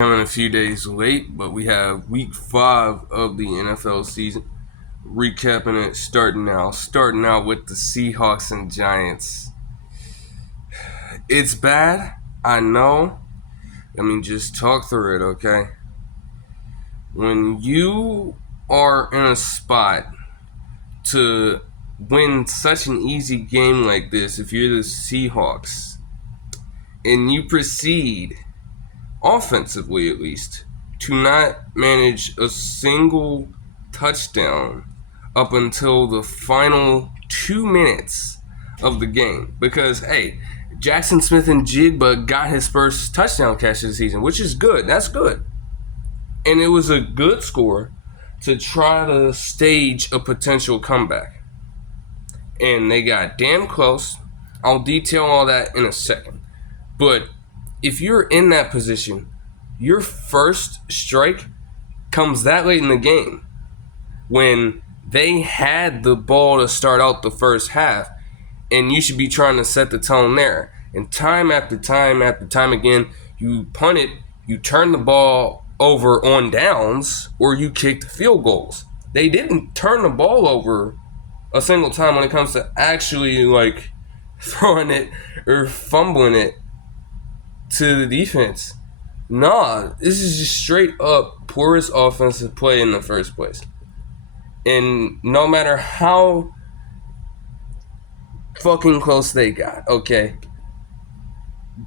Coming a few days late, but we have week 5 of the NFL season. Recapping it, starting now. Starting out with the Seahawks and Giants. It's bad, I know. Just talk through it, okay? When you are in a spot to win such an easy game like this, if you're the Seahawks, and you proceed, offensively at least, to not manage a single touchdown up until the final 2 minutes of the game. Because, hey, Jackson Smith and Jigba got his first touchdown catch of the season, which is good. That's good. And it was a good score to try to stage a potential comeback. And they got damn close. I'll detail all that in a second. But if you're in that position, your first strike comes that late in the game when they had the ball to start out the first half, and you should be trying to set the tone there. And time after time after time again, you punt it, you turn the ball over on downs, or you kicked field goals. They didn't turn the ball over a single time when it comes to actually throwing it or fumbling it to the defense. Nah, this is just straight up poorest offensive play in the first place. And no matter how fucking close they got, okay,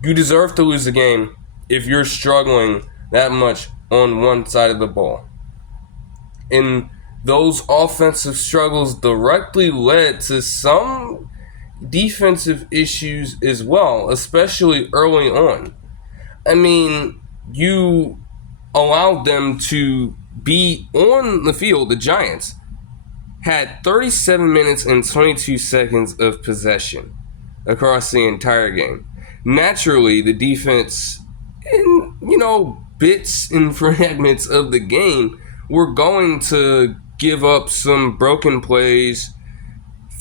you deserve to lose the game if you're struggling that much on one side of the ball. And those offensive struggles directly led to some defensive issues as well, especially early on. You allowed them to be on the field. The Giants had 37 minutes and 22 seconds of possession across the entire game. Naturally, the defense, in bits and fragments of the game, were going to give up some broken plays,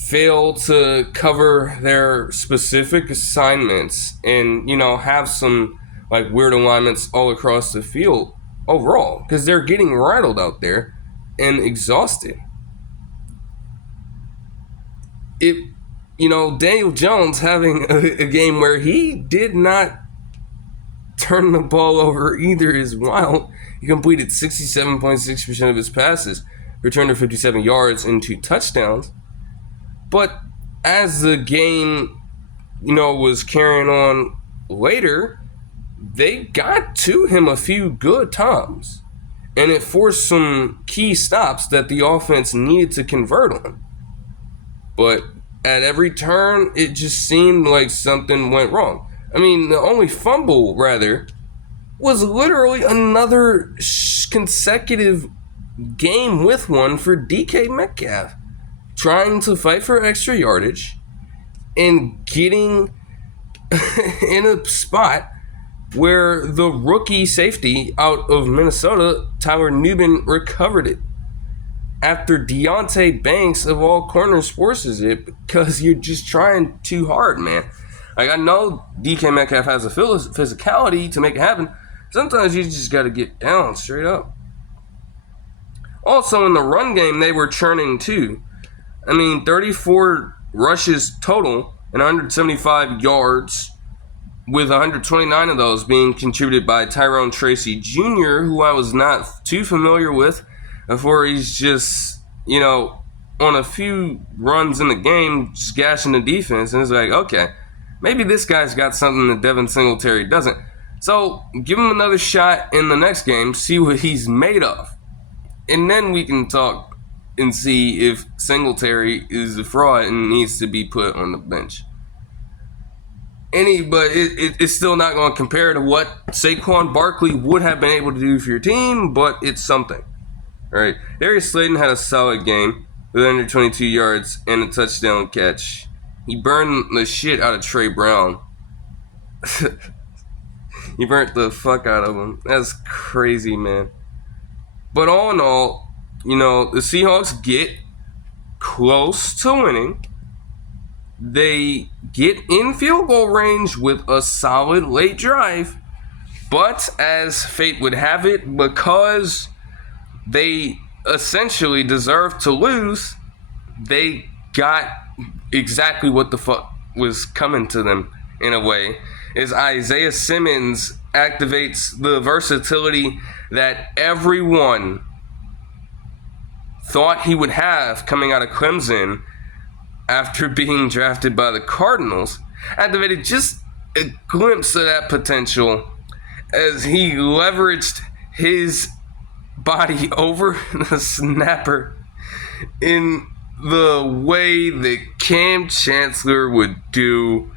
fail to cover their specific assignments, and have some weird alignments all across the field overall, because they're getting rattled out there and exhausted. Daniel Jones having a game where he did not turn the ball over either is wild. He completed 67.6% of his passes, returned for 57 yards and 2 touchdowns. But as the game, was carrying on later, they got to him a few good times. And it forced some key stops that the offense needed to convert on. But at every turn, it just seemed like something went wrong. The only fumble, rather, was literally another consecutive game with one for DK Metcalf, trying to fight for extra yardage and getting in a spot where the rookie safety out of Minnesota, Tyler Nubin, recovered it after Deontay Banks of all corners forces it, because you're just trying too hard, man. I know DK Metcalf has a physicality to make it happen. Sometimes you just got to get down straight up. Also, in the run game, they were churning too. 34 rushes total and 175 yards, with 129 of those being contributed by Tyrone Tracy Jr., who I was not too familiar with before. He's just, on a few runs in the game, just gashing the defense. And it's like, okay, maybe this guy's got something that Devin Singletary doesn't. So give him another shot in the next game, see what he's made of. And then we can talk and see if Singletary is a fraud and needs to be put on the bench. But it's still not going to compare to what Saquon Barkley would have been able to do for your team, but it's something. All right, Darius Slayton had a solid game with 122 yards and a touchdown catch. He burned the shit out of Trey Brown. He burnt the fuck out of him. That's crazy, man. But all in all, the Seahawks get close to winning. They get in field goal range with a solid late drive, But as fate would have it, because they essentially deserved to lose, they got exactly what the fuck was coming to them in a way. Is Isaiah Simmons activates the versatility that everyone thought he would have coming out of Clemson after being drafted by the Cardinals. Activated just a glimpse of that potential as he leveraged his body over the snapper in the way that Cam Chancellor would do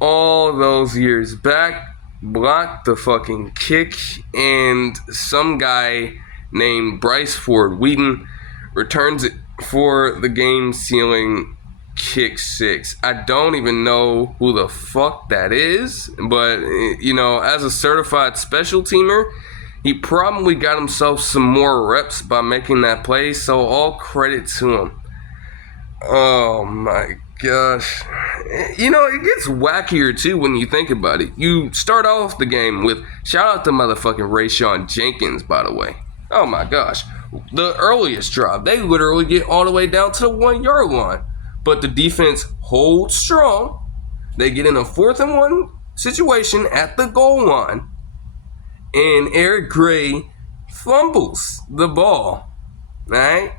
all those years back. Blocked the fucking kick, and some guy named Bryce Ford Wheaton returns it for the game-sealing kick 6. I don't even know who the fuck that is, but, as a certified special teamer, he probably got himself some more reps by making that play, so all credit to him. Oh my gosh. It gets wackier too when you think about it. You start off the game with, shout out to motherfucking Rayshon Jenkins, by the way. Oh my gosh. The earliest drive, they literally get all the way down to the 1 yard line. But the defense holds strong. They get in a 4th and 1 situation at the goal line. And Eric Gray fumbles the ball. Alright?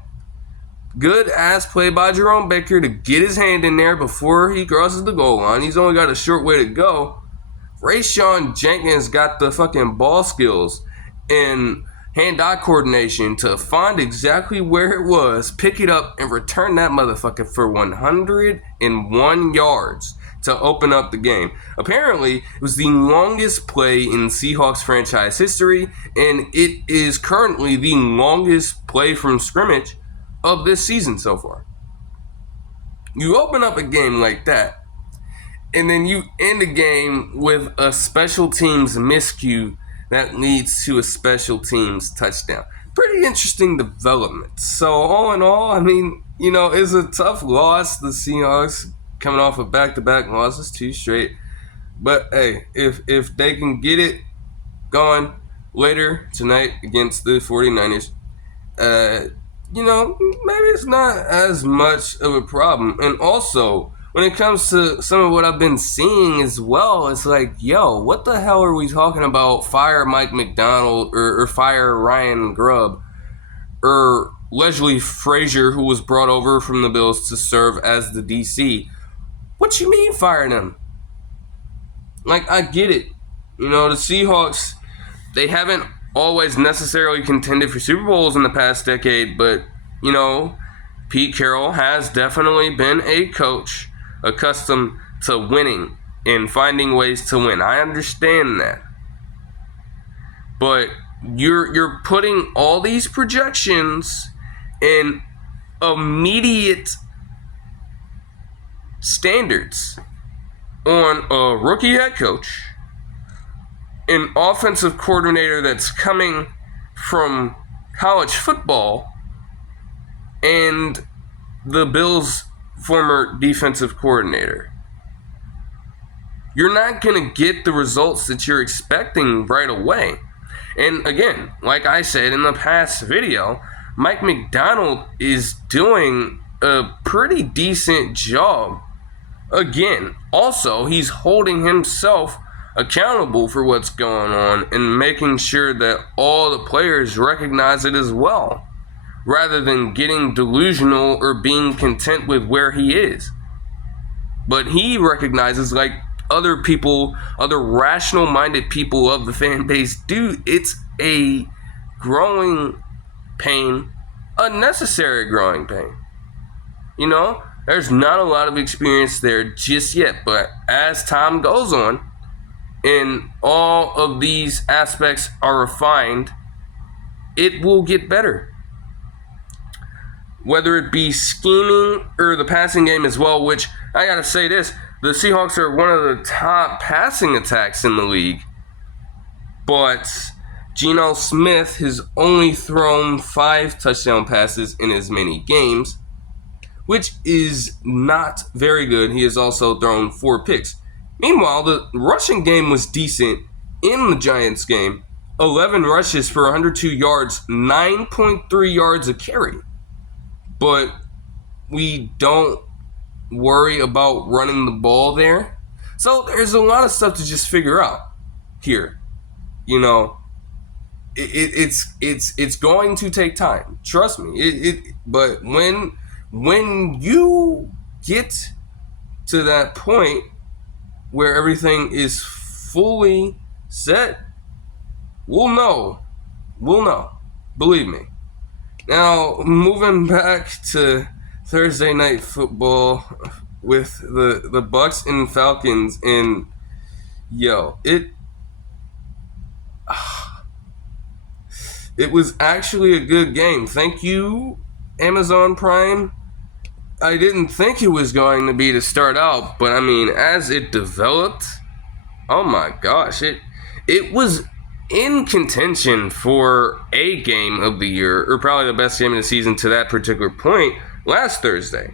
Good ass play by Jerome Baker to get his hand in there before he crosses the goal line. He's only got a short way to go. Rayshon Jenkins got the fucking ball skills and hand-eye coordination to find exactly where it was, pick it up, and return that motherfucker for 101 yards to open up the game. Apparently, it was the longest play in Seahawks franchise history, and it is currently the longest play from scrimmage of this season so far. You open up a game like that, and then you end the game with a special teams miscue that leads to a special teams touchdown. Pretty interesting development. So all in all, it's a tough loss. The Seahawks coming off of back-to-back losses, 2 straight. But hey, if they can get it going later tonight against the 49ers, maybe it's not as much of a problem. And also, when it comes to some of what I've been seeing as well, it's like, yo, what the hell are we talking about? Fire Mike McDonald or fire Ryan Grubb or Leslie Frazier, who was brought over from the Bills to serve as the DC. What you mean fire them? Like, I get it. The Seahawks, they haven't always necessarily contended for Super Bowls in the past decade, but, Pete Carroll has definitely been a coach accustomed to winning and finding ways to win. I understand that. But you're putting all these projections and immediate standards on a rookie head coach, an offensive coordinator that's coming from college football, and the Bills' former defensive coordinator. You're not going to get the results that you're expecting right away. And again, like I said in the past video, Mike McDonald is doing a pretty decent job. Again, also, he's holding himself accountable for what's going on and making sure that all the players recognize it as well, rather than getting delusional or being content with where he is. But he recognizes, like other people, other rational-minded people of the fan base do, it's a growing pain, a necessary growing pain. There's not a lot of experience there just yet, but as time goes on and all of these aspects are refined, it will get better. Whether it be scheming or the passing game as well, which I gotta say this, the Seahawks are one of the top passing attacks in the league. But Geno Smith has only thrown 5 touchdown passes in as many games, which is not very good. He has also thrown 4 picks. Meanwhile, the rushing game was decent in the Giants game, 11 rushes for 102 yards, 9.3 yards a carry. But we don't worry about running the ball there. So there's a lot of stuff to just figure out here. You know, it's going to take time. Trust me. But when you get to that point where everything is fully set, we'll know. Believe me. Now, moving back to Thursday night football with the Bucs and Falcons, and it was actually a good game. Thank you, Amazon Prime. I didn't think it was going to be to start out, but I mean, as it developed, oh my gosh, it was in contention for a game of the year, or probably the best game of the season to that particular point last Thursday.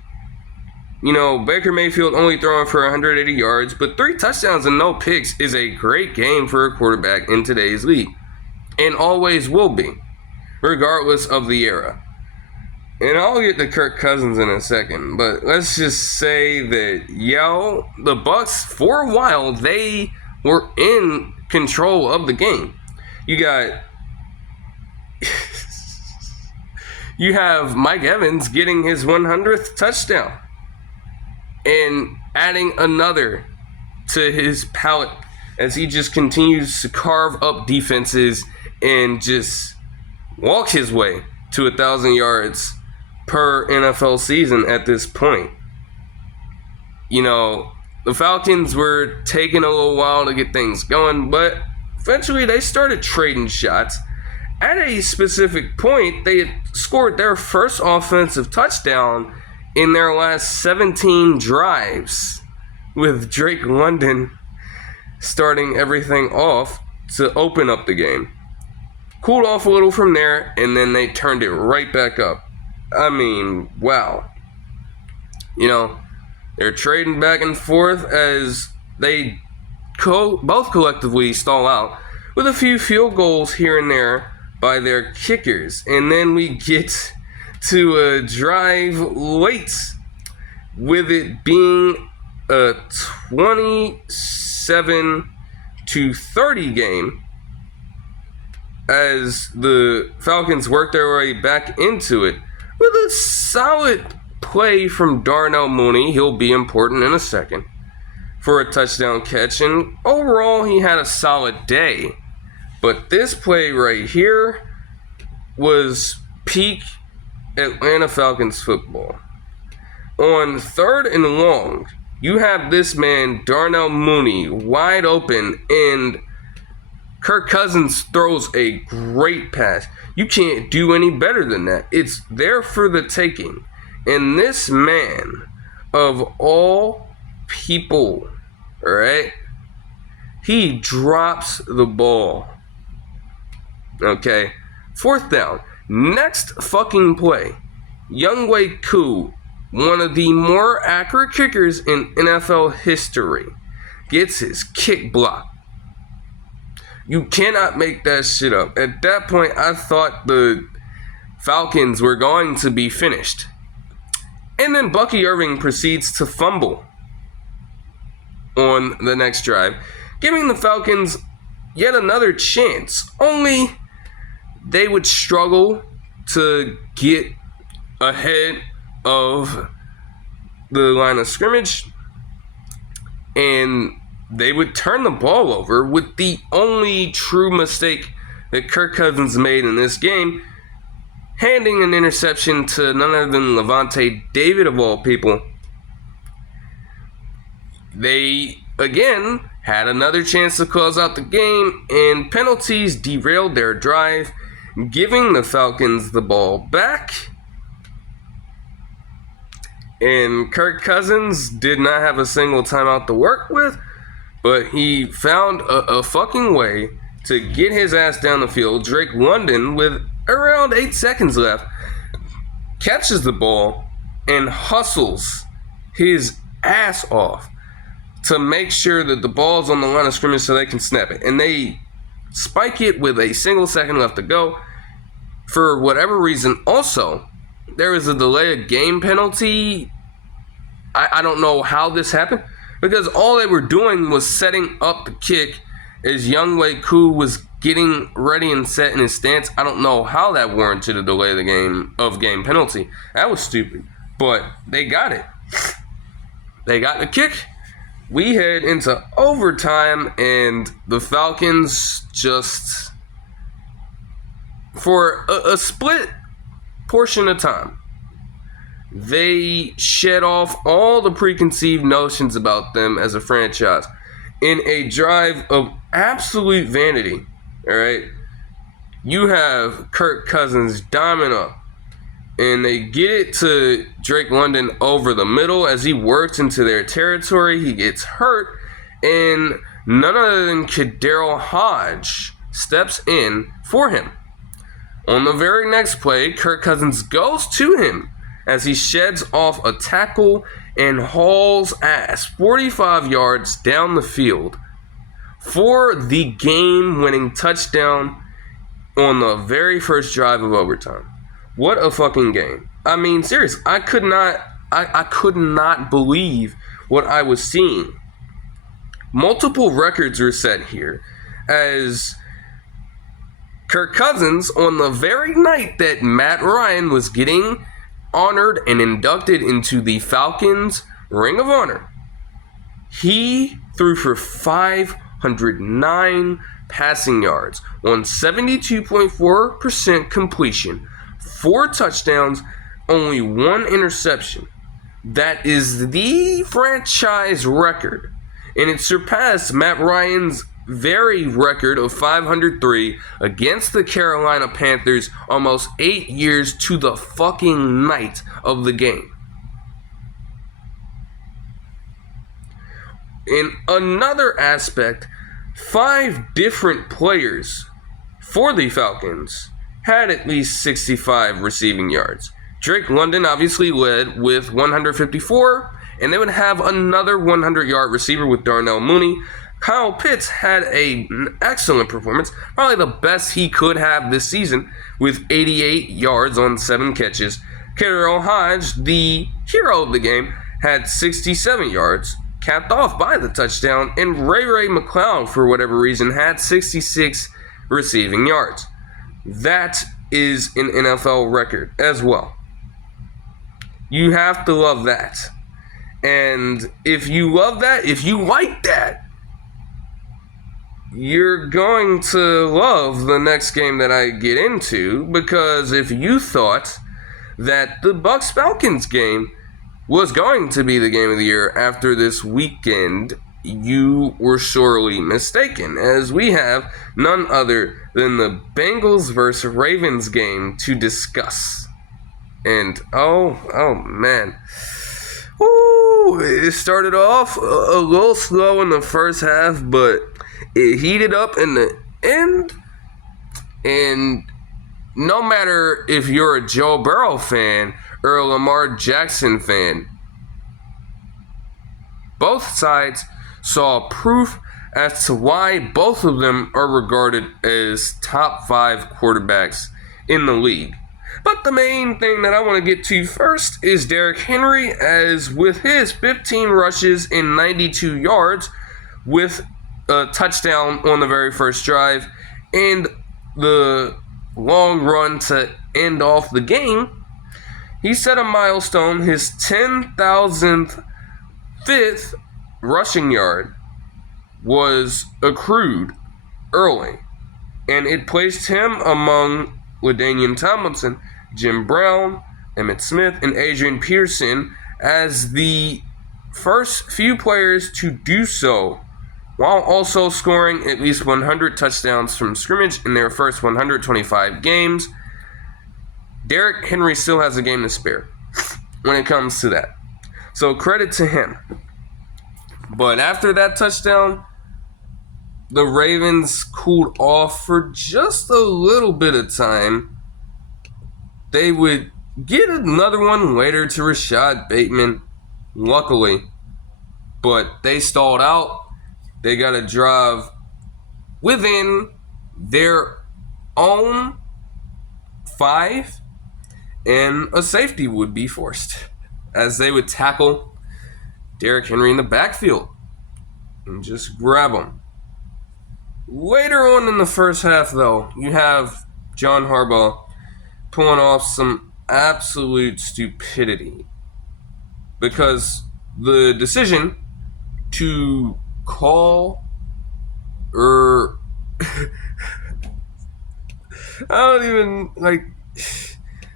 You know, Baker Mayfield only throwing for 180 yards, but 3 touchdowns and no picks is a great game for a quarterback in today's league, and always will be, regardless of the era. And I'll get to Kirk Cousins in a second, but let's just say that, the Bucs, for a while, they were in control of the game. You have Mike Evans getting his 100th touchdown and adding another to his palette as he just continues to carve up defenses and just walk his way to 1,000 yards per NFL season at this point. You know, the Falcons were taking a little while to get things going, but eventually they started trading shots. At a specific point, they had scored their first offensive touchdown in their last 17 drives, with Drake London starting everything off to open up the game. Cooled off a little from there, and then they turned it right back up. I mean, wow. You know, they're trading back and forth as they both collectively stall out with a few field goals here and there by their kickers. And then we get to a drive late, with it being a 27-30 game as the Falcons work their way back into it with a solid play from Darnell Mooney. He'll be important in a second for a touchdown catch, and overall he had a solid day. But this play right here was peak Atlanta Falcons football. On 3rd and long, you have this man, Darnell Mooney, wide open, and Kirk Cousins throws a great pass. You can't do any better than that. It's there for the taking. And this man, of all people, alright, he drops the ball. Okay, 4th down. Next fucking play, Younghoe Koo, one of the more accurate kickers in NFL history, gets his kick blocked. You cannot make that shit up. At that point, I thought the Falcons were going to be finished. And then Bucky Irving proceeds to fumble on the next drive, giving the Falcons yet another chance. Only they would struggle to get ahead of the line of scrimmage, and they would turn the ball over with the only true mistake that Kirk Cousins made in this game, handing an interception to none other than Levante David, of all people. They, again, had another chance to close out the game, and penalties derailed their drive, giving the Falcons the ball back. And Kirk Cousins did not have a single timeout to work with, but he found a fucking way to get his ass down the field. Drake London, with around 8 seconds left, catches the ball and hustles his ass off to make sure that the ball's on the line of scrimmage so they can snap it. And they spike it with a single second left to go. For whatever reason, also, there was a delay of game penalty. I don't know how this happened, because all they were doing was setting up the kick as Younghoe Koo was getting ready and set in his stance. I don't know how that warranted a delay of the game penalty. That was stupid. But they got it. They got the kick. We head into overtime, and the Falcons just, for a split portion of time, they shed off all the preconceived notions about them as a franchise in a drive of absolute vanity. All right, you have Kirk Cousins diming up, and they get it to Drake London over the middle as he works into their territory. He gets hurt, and none other than Daryl Hodge steps in for him. On the very next play, Kirk Cousins goes to him as he sheds off a tackle and hauls ass 45 yards down the field for the game-winning touchdown on the very first drive of overtime. What a fucking game. I mean, seriously, I could not believe what I was seeing. Multiple records were set here as Kirk Cousins, on the very night that Matt Ryan was getting honored and inducted into the Falcons Ring of Honor, he threw for 509 passing yards on 72.4% completion, 4 touchdowns, only 1 interception. That is the franchise record, and it surpassed Matt Ryan's very record of 503 against the Carolina Panthers almost 8 years to the fucking night of the game. In another aspect, 5 different players for the Falcons had at least 65 receiving yards. Drake London obviously led with 154, and they would have another 100-yard receiver with Darnell Mooney. Kyle Pitts had an excellent performance, probably the best he could have this season, with 88 yards on 7 catches. Daryl Hodge, the hero of the game, had 67 yards, capped off by the touchdown, and Ray McCloud, for whatever reason, had 66 receiving yards. That is an NFL record as well. You have to love that. And if you love that, if you like that, you're going to love the next game that I get into, because if you thought that the Bucs-Falcons game was going to be the game of the year after this weekend, you were sorely mistaken, as we have none other than the Bengals versus Ravens game to discuss. And oh man. Ooh, it started off a little slow in the first half, but it heated up in the end. And no matter if you're a Joe Burrow fan or a Lamar Jackson fan, both sides saw proof as to why both of them are regarded as top 5 quarterbacks in the league. But the main thing that I want to get to first is Derrick Henry, as with his 15 rushes and 92 yards with a touchdown on the very first drive and the long run to end off the game, he set a milestone. His 10,000th rushing yard was accrued early, and it placed him among LaDainian Tomlinson, Jim Brown, Emmitt Smith, and Adrian Peterson as the first few players to do so, while also scoring at least 100 touchdowns from scrimmage in their first 125 games. Derrick Henry still has a game to spare when it comes to that, so credit to him. But after that touchdown, the Ravens cooled off for just a little bit of time. They would get another one later to Rashad Bateman. Luckily, but they stalled out. They got to drive within their own 5, and a safety would be forced as they would tackle Derrick Henry in the backfield and just grab him. Later on in the first half, though, you have John Harbaugh pulling off some absolute stupidity because the decision to call or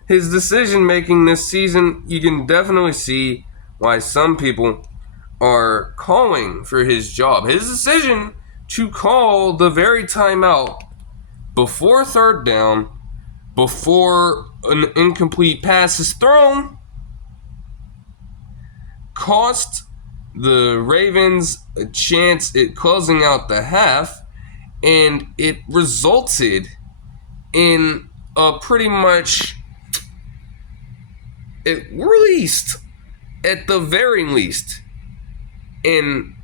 his decision making this season, you can definitely see why some people are calling for his job. His decision to call the very timeout before third down, before an incomplete pass is thrown, cost the Ravens a chance at closing out the half, and it resulted in a pretty much, at the very least, an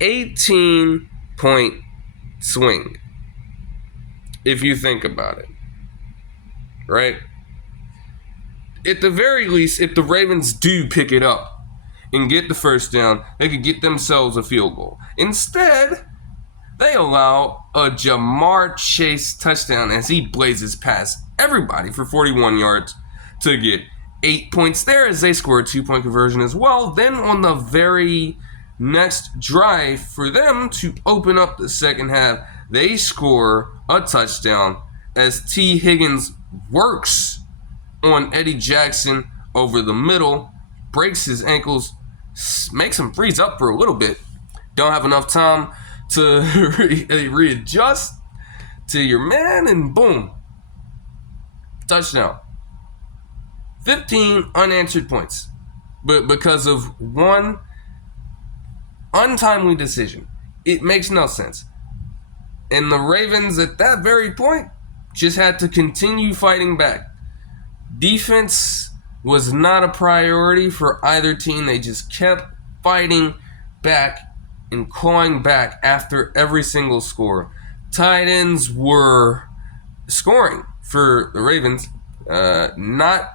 18-point swing, if you think about it, right? At the very least, if the Ravens do pick it up and get the first down, they could get themselves a field goal. Instead, they allow a Jamar Chase touchdown as he blazes past everybody for 41 yards to get 8 points there as they score a 2-point conversion as well. Then on the very next drive for them to open up the second half, they score a touchdown as T. Higgins works on Eddie Jackson over the middle, breaks his ankles, makes him freeze up for a little bit. Don't have enough time to readjust to your man, and boom, touchdown. 15 unanswered points, but because of one untimely decision. It makes no sense. And the Ravens at that very point just had to continue fighting back. Defense was not a priority for either team. They just kept fighting back and clawing back after every single score. Tight ends were scoring for the Ravens, not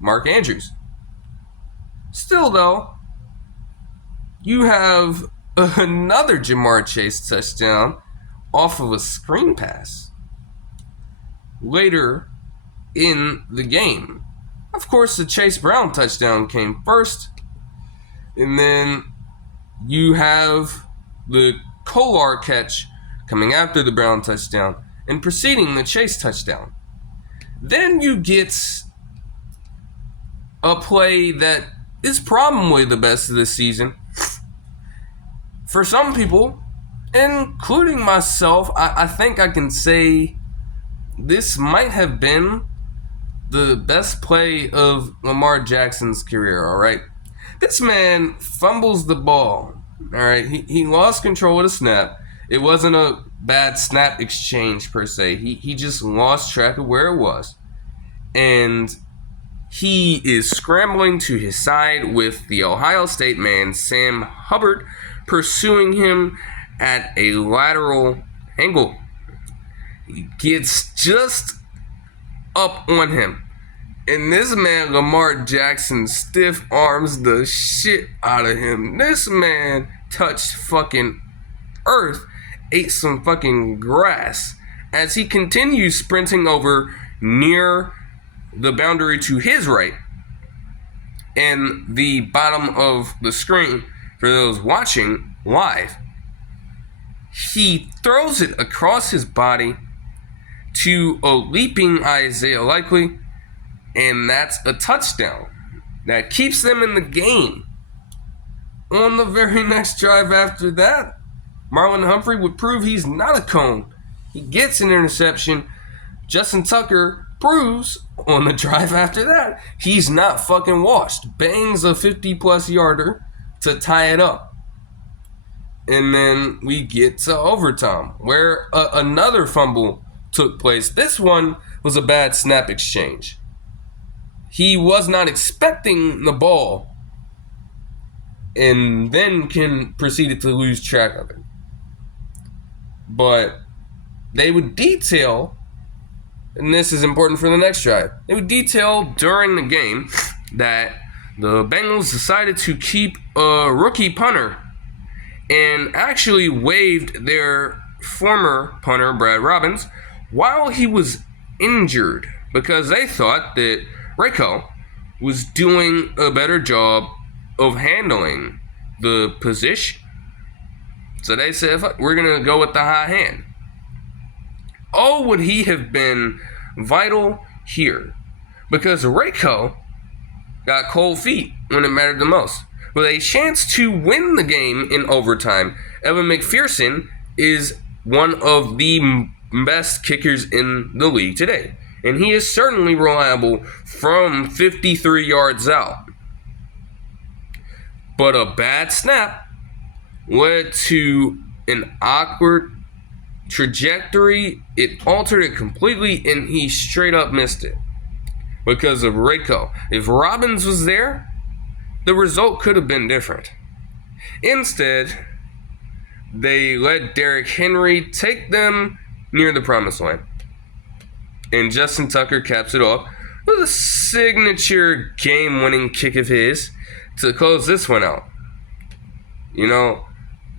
Mark Andrews. Still, though, you have another Jamar Chase touchdown off of a screen pass later in the game. Of course, the Chase Brown touchdown came first, and then you have the Kolar catch coming after the Brown touchdown and preceding the Chase touchdown. Then you get a play that is probably the best of this season. For some people, including myself, I think I can say this might have been the best play of Lamar Jackson's career, all right? This man fumbles the ball, all right? He lost control of the snap. It wasn't a bad snap exchange per se. He just lost track of where it was. And he is scrambling to his side with the Ohio State man, Sam Hubbard, pursuing him at a lateral angle. He gets just up on him. And this man, Lamar Jackson, stiff arms the shit out of him. This man touched fucking earth, ate some fucking grass as he continues sprinting over near the boundary to his right and the bottom of the screen for those watching live. He throws it across his body to a leaping Isaiah Likely, and that's a touchdown that keeps them in the game. On the very next drive after that, Marlon Humphrey would prove he's not a cone. He gets an interception. Justin Tucker proves on the drive after that he's not fucking washed. Bangs a 50-plus yarder to tie it up. And then we get to overtime, where another fumble took place. This one was a bad snap exchange. He was not expecting the ball. and then can proceed to lose track of it. But they would detail, and this is important for the next drive, they would detail during the game that the Bengals decided to keep a rookie punter and actually waived their former punter, Brad Robbins, while he was injured because they thought that Rayco was doing a better job of handling the position. So they said, we're going to go with the hot hand. Oh, would he have been vital here? Because Rayco got cold feet when it mattered the most. With a chance to win the game in overtime, Evan McPherson is one of the best kickers in the league today. And he is certainly reliable from 53 yards out. But a bad snap led to an awkward trajectory. It altered it completely, and he straight up missed it because of Rayco. If Robbins was there, the result could have been different. Instead, they let Derrick Henry take them near the promised land. And Justin Tucker caps it off with a signature game-winning kick of his to close this one out. You know,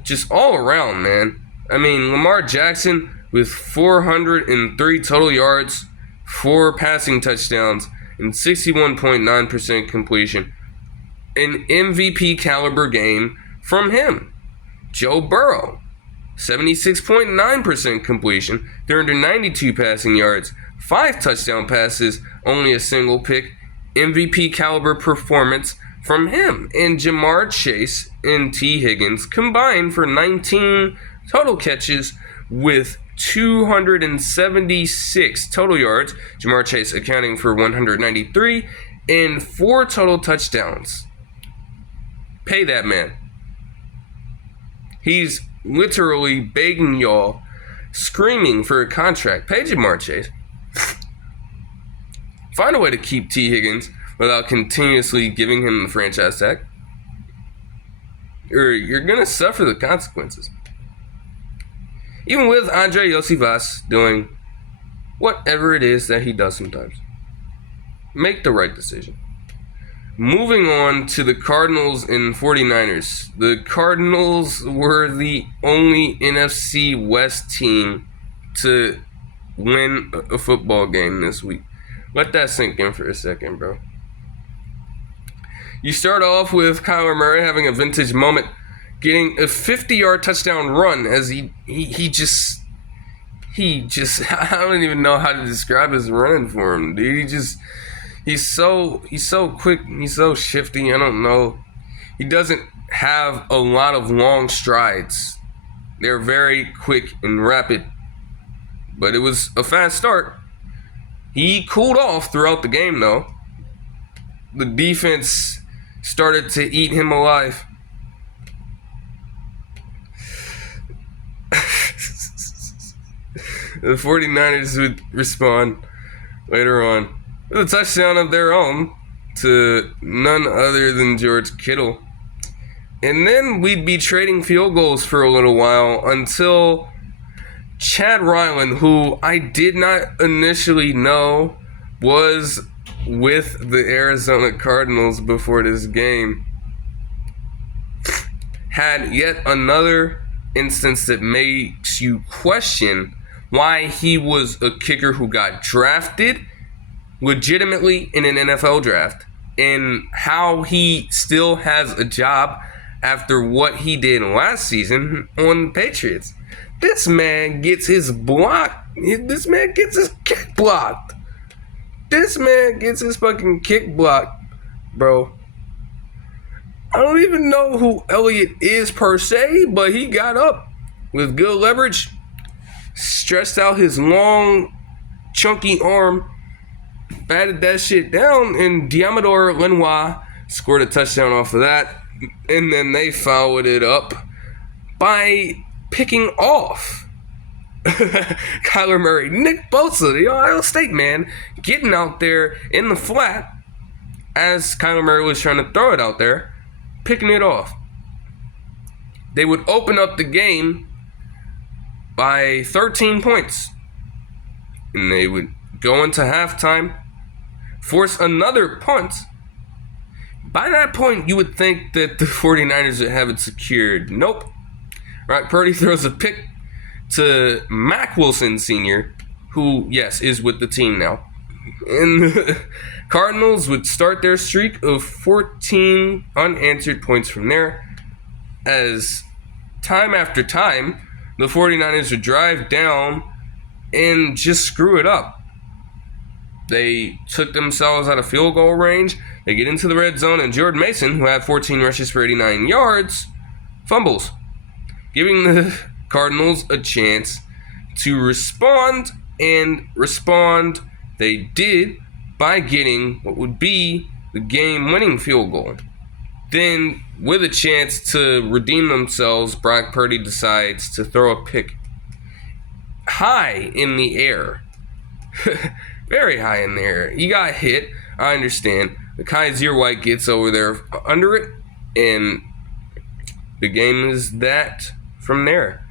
just all around, man. I mean, Lamar Jackson with 403 total yards, 4 passing touchdowns, and 61.9% completion. An MVP caliber game from him. Joe Burrow, 76.9% completion, 392 passing yards, 5 touchdown passes, only a single pick. MVP caliber performance from him. And Jamar Chase and T. Higgins combined for 19 total catches with 276 total yards. Jamar Chase accounting for 193 and 4 total touchdowns. Pay that man. He's literally begging y'all, screaming for a contract. Pay Jamar Chase. Find a way to keep T. Higgins without continuously giving him the franchise tag, or you're going to suffer the consequences. Even with Andre Yosivas doing whatever it is that he does sometimes. Make the right decision. Moving on to the Cardinals and 49ers. The Cardinals were the only NFC West team to win a football game this week. Let that sink in for a second, bro. You start off with Kyler Murray having a vintage moment, getting a 50-yard touchdown run as he just I don't even know how to describe his running for him, dude. He's so quick, he's so shifty. I don't know. He doesn't have a lot of long strides. They're very quick and rapid. But it was a fast start. He cooled off throughout the game, though. The defense started to eat him alive. The 49ers would respond later on with a touchdown of their own to none other than George Kittle. And then we'd be trading field goals for a little while until Chad Ryland, who I did not initially know was with the Arizona Cardinals before this game, had yet another instance that makes you question why he was a kicker who got drafted legitimately in an NFL draft and how he still has a job after what he did last season on the Patriots. This man gets his block. This man gets his kick blocked. This man gets his fucking kick blocked, bro. I don't even know who Elliott is per se, but he got up with good leverage, stretched out his long, chunky arm, batted that shit down, and Diamador Lenoir scored a touchdown off of that. And then they followed it up by picking off Kyler Murray. Nick Bosa, the Ohio State man, getting out there in the flat as Kyler Murray was trying to throw it out there, picking it off. they would open up the game by 13 points. And they would go into halftime, force another punt. By that point, you would think that the 49ers would have it secured. Nope. Right, Purdy throws a pick to Mac Wilson Sr., who, yes, is with the team now. And the Cardinals would start their streak of 14 unanswered points from there, as time after time, the 49ers would drive down and just screw it up. They took themselves out of field goal range. They get into the red zone, and Jordan Mason, who had 14 rushes for 89 yards, fumbles, giving the Cardinals a chance to respond, and respond they did by getting what would be the game-winning field goal. Then, with a chance to redeem themselves, Brock Purdy decides to throw a pick high in the air. Very high in the air. He got hit, I understand. The Kaiser White gets over there under it, and the game is that from there.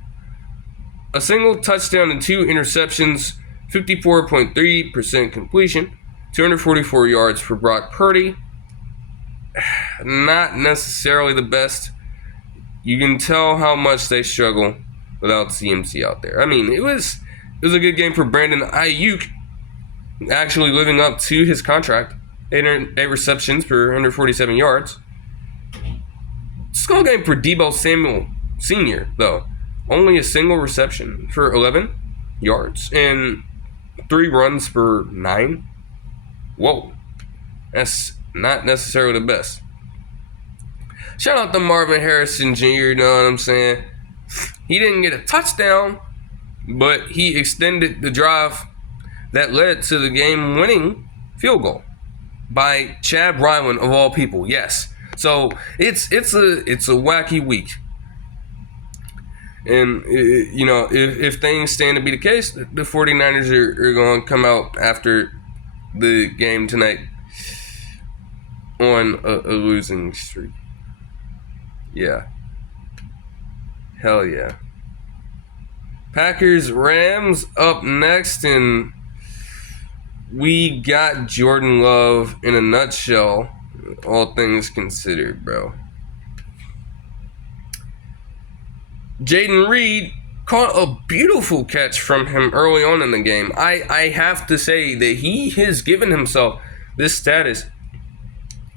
A single touchdown and 2 interceptions, 54.3% completion, 244 yards for Brock Purdy. Not necessarily the best. You can tell how much they struggle without CMC out there. I mean, it was a good game for Brandon Ayuk, actually living up to his contract. 8 receptions for 147 yards. Skull game for Deebo Samuel Sr., though. Only a single reception for 11 yards and 3 runs for 9. Whoa. That's not necessarily the best. Shout out to Marvin Harrison Jr., you know what I'm saying? He didn't get a touchdown, but he extended the drive that led to the game-winning field goal by Chad Ryland, of all people. Yes. So it's a wacky week. And, you know, if things stand to be the case, the 49ers are going to come out after the game tonight on a losing streak. Yeah. Hell yeah. Packers Rams up next, and we got Jordan Love in a nutshell, all things considered, bro. Jayden Reed caught a beautiful catch from him early on in the game. I have to say that he has given himself this status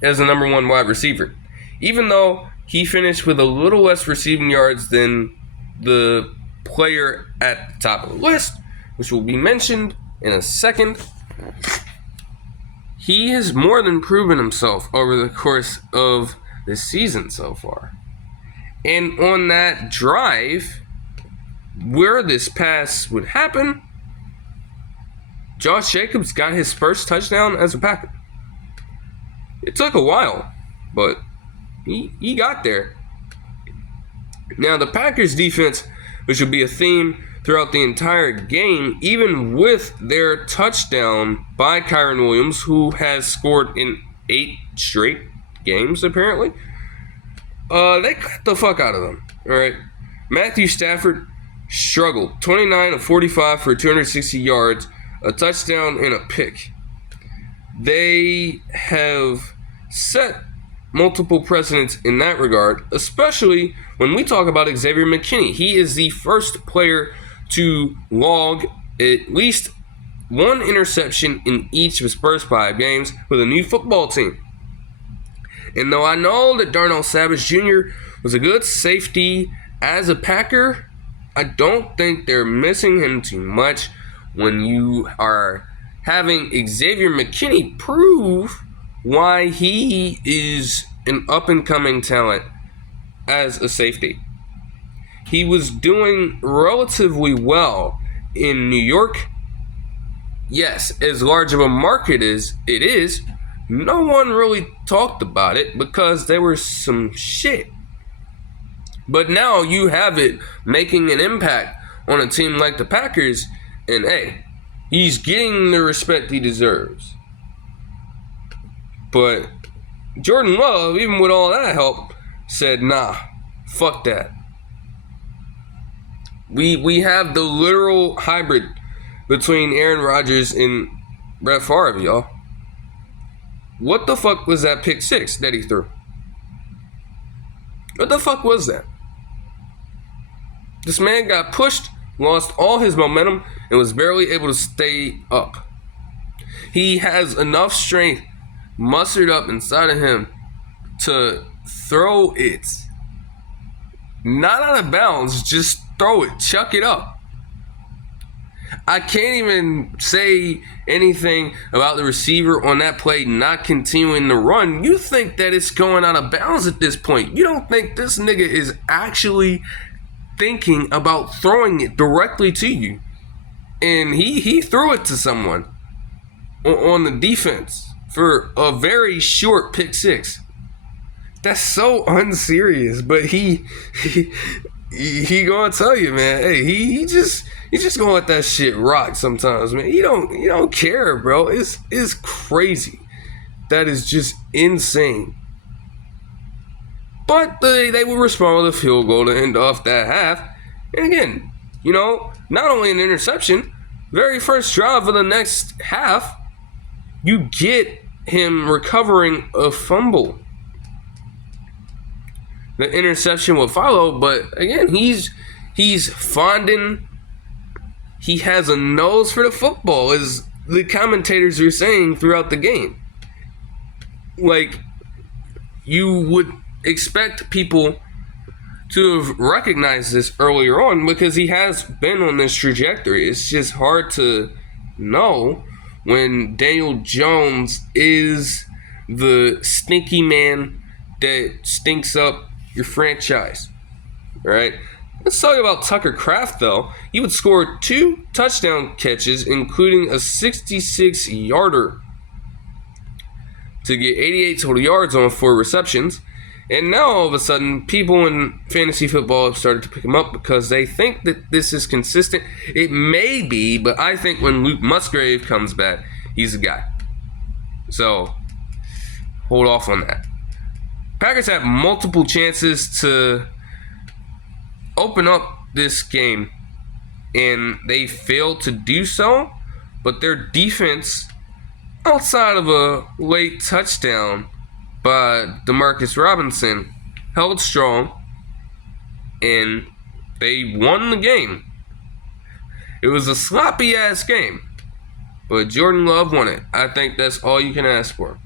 as the number 1 wide receiver, even though he finished with a little less receiving yards than the player at the top of the list, which will be mentioned in a second. He has more than proven himself over the course of the season so far. And on that drive, where this pass would happen, Josh Jacobs got his first touchdown as a Packer. It took a while, but he got there. Now, the Packers defense, which will be a theme throughout the entire game, even with their touchdown by Kyren Williams, who has scored in 8 straight games, apparently, they cut the fuck out of them. All right. Matthew Stafford struggled. 29 of 45 for 260 yards, a touchdown, and a pick. They have set multiple precedents in that regard, especially when we talk about Xavier McKinney. He is the first player to log at least 1 interception in each of his first 5 games with a new football team. And though I know that Darnell Savage Jr. was a good safety as a Packer, I don't think they're missing him too much when you are having Xavier McKinney prove why he is an up-and-coming talent as a safety. He was doing relatively well in New York. Yes, as large of a market as it is, no one really talked about it because there was some shit. But now you have it making an impact on a team like the Packers, and hey, he's getting the respect he deserves. But Jordan Love, even with all that help, said, nah, fuck that. We have the literal hybrid between Aaron Rodgers and Brett Favre, y'all. What the fuck was that pick six that he threw? What the fuck was that? This man got pushed, lost all his momentum, and was barely able to stay up. He has enough strength mustered up inside of him to throw it. Not out of bounds, just throw it, chuck it up. I can't even say anything about the receiver on that play not continuing to run. You think that it's going out of bounds at this point. You don't think this nigga is actually thinking about throwing it directly to you. And he threw it to someone on the defense for a very short pick six. That's so unserious, but he gonna tell you, man. Hey, he's just gonna let that shit rock sometimes, man. You don't care, bro. It's crazy. That is just insane. But they will respond with a field goal to end off that half. And again, not only an interception, very first drive of the next half, you get him recovering a fumble. The interception will follow, but again, he's fonding. He has a nose for the football, as the commentators are saying throughout the game. Like, you would expect people to have recognized this earlier on because he has been on this trajectory. It's just hard to know when Daniel Jones is the stinky man that stinks up your franchise. All right? Let's talk about Tucker Kraft, though. He would score 2 touchdown catches, including a 66-yarder, to get 88 total yards on 4 receptions. And now, all of a sudden, people in fantasy football have started to pick him up because they think that this is consistent. It may be, but I think when Luke Musgrave comes back, he's the guy. So, hold off on that. Packers have multiple chances to open up this game, and they failed to do so, but their defense, outside of a late touchdown by Demarcus Robinson, held strong, and they won the game. It was a sloppy-ass game, but Jordan Love won it. I think that's all you can ask for.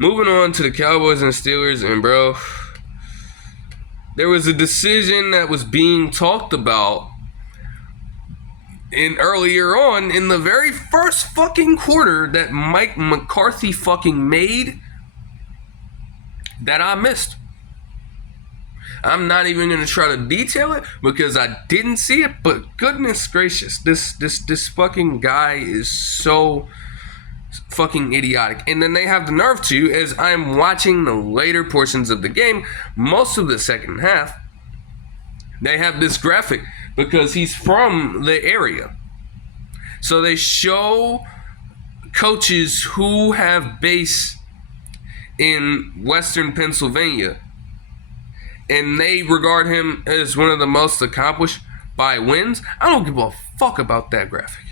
Moving on to the Cowboys and Steelers, and bro, there was a decision that was being talked about earlier on in the very first fucking quarter that Mike McCarthy fucking made that I missed. I'm not even going to try to detail it because I didn't see it, but goodness gracious, this fucking guy is so fucking idiotic. And then they have the nerve to, as I'm watching the later portions of the game, most of the second half, they have this graphic because he's from the area. So they show coaches who have base in Western Pennsylvania, and they regard him as one of the most accomplished by wins. I don't give a fuck about that graphic.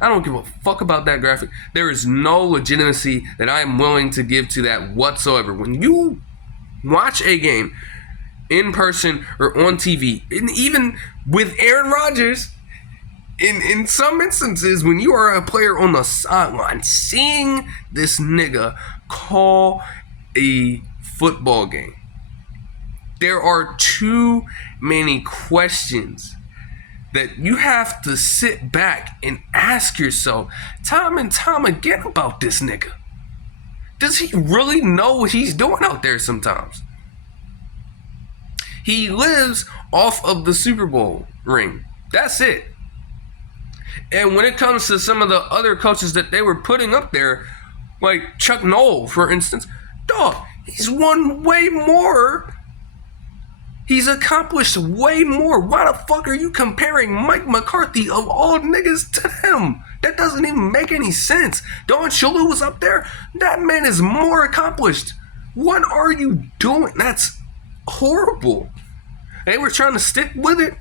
I don't give a fuck about that graphic. There is no legitimacy that I am willing to give to that whatsoever. When you watch a game in person or on TV, and even with Aaron Rodgers, in some instances, when you are a player on the sideline, seeing this nigga call a football game, there are too many questions that you have to sit back and ask yourself time and time again about this nigga. Does he really know what he's doing out there sometimes? He lives off of the Super Bowl ring. That's it. And when it comes to some of the other coaches that they were putting up there, like Chuck Noll, for instance, dog, he's won way more. He's accomplished way more. Why the fuck are you comparing Mike McCarthy of all niggas to him? That doesn't even make any sense. Don Shula was up there. That man is more accomplished. What are you doing? That's horrible. They were trying to stick with it,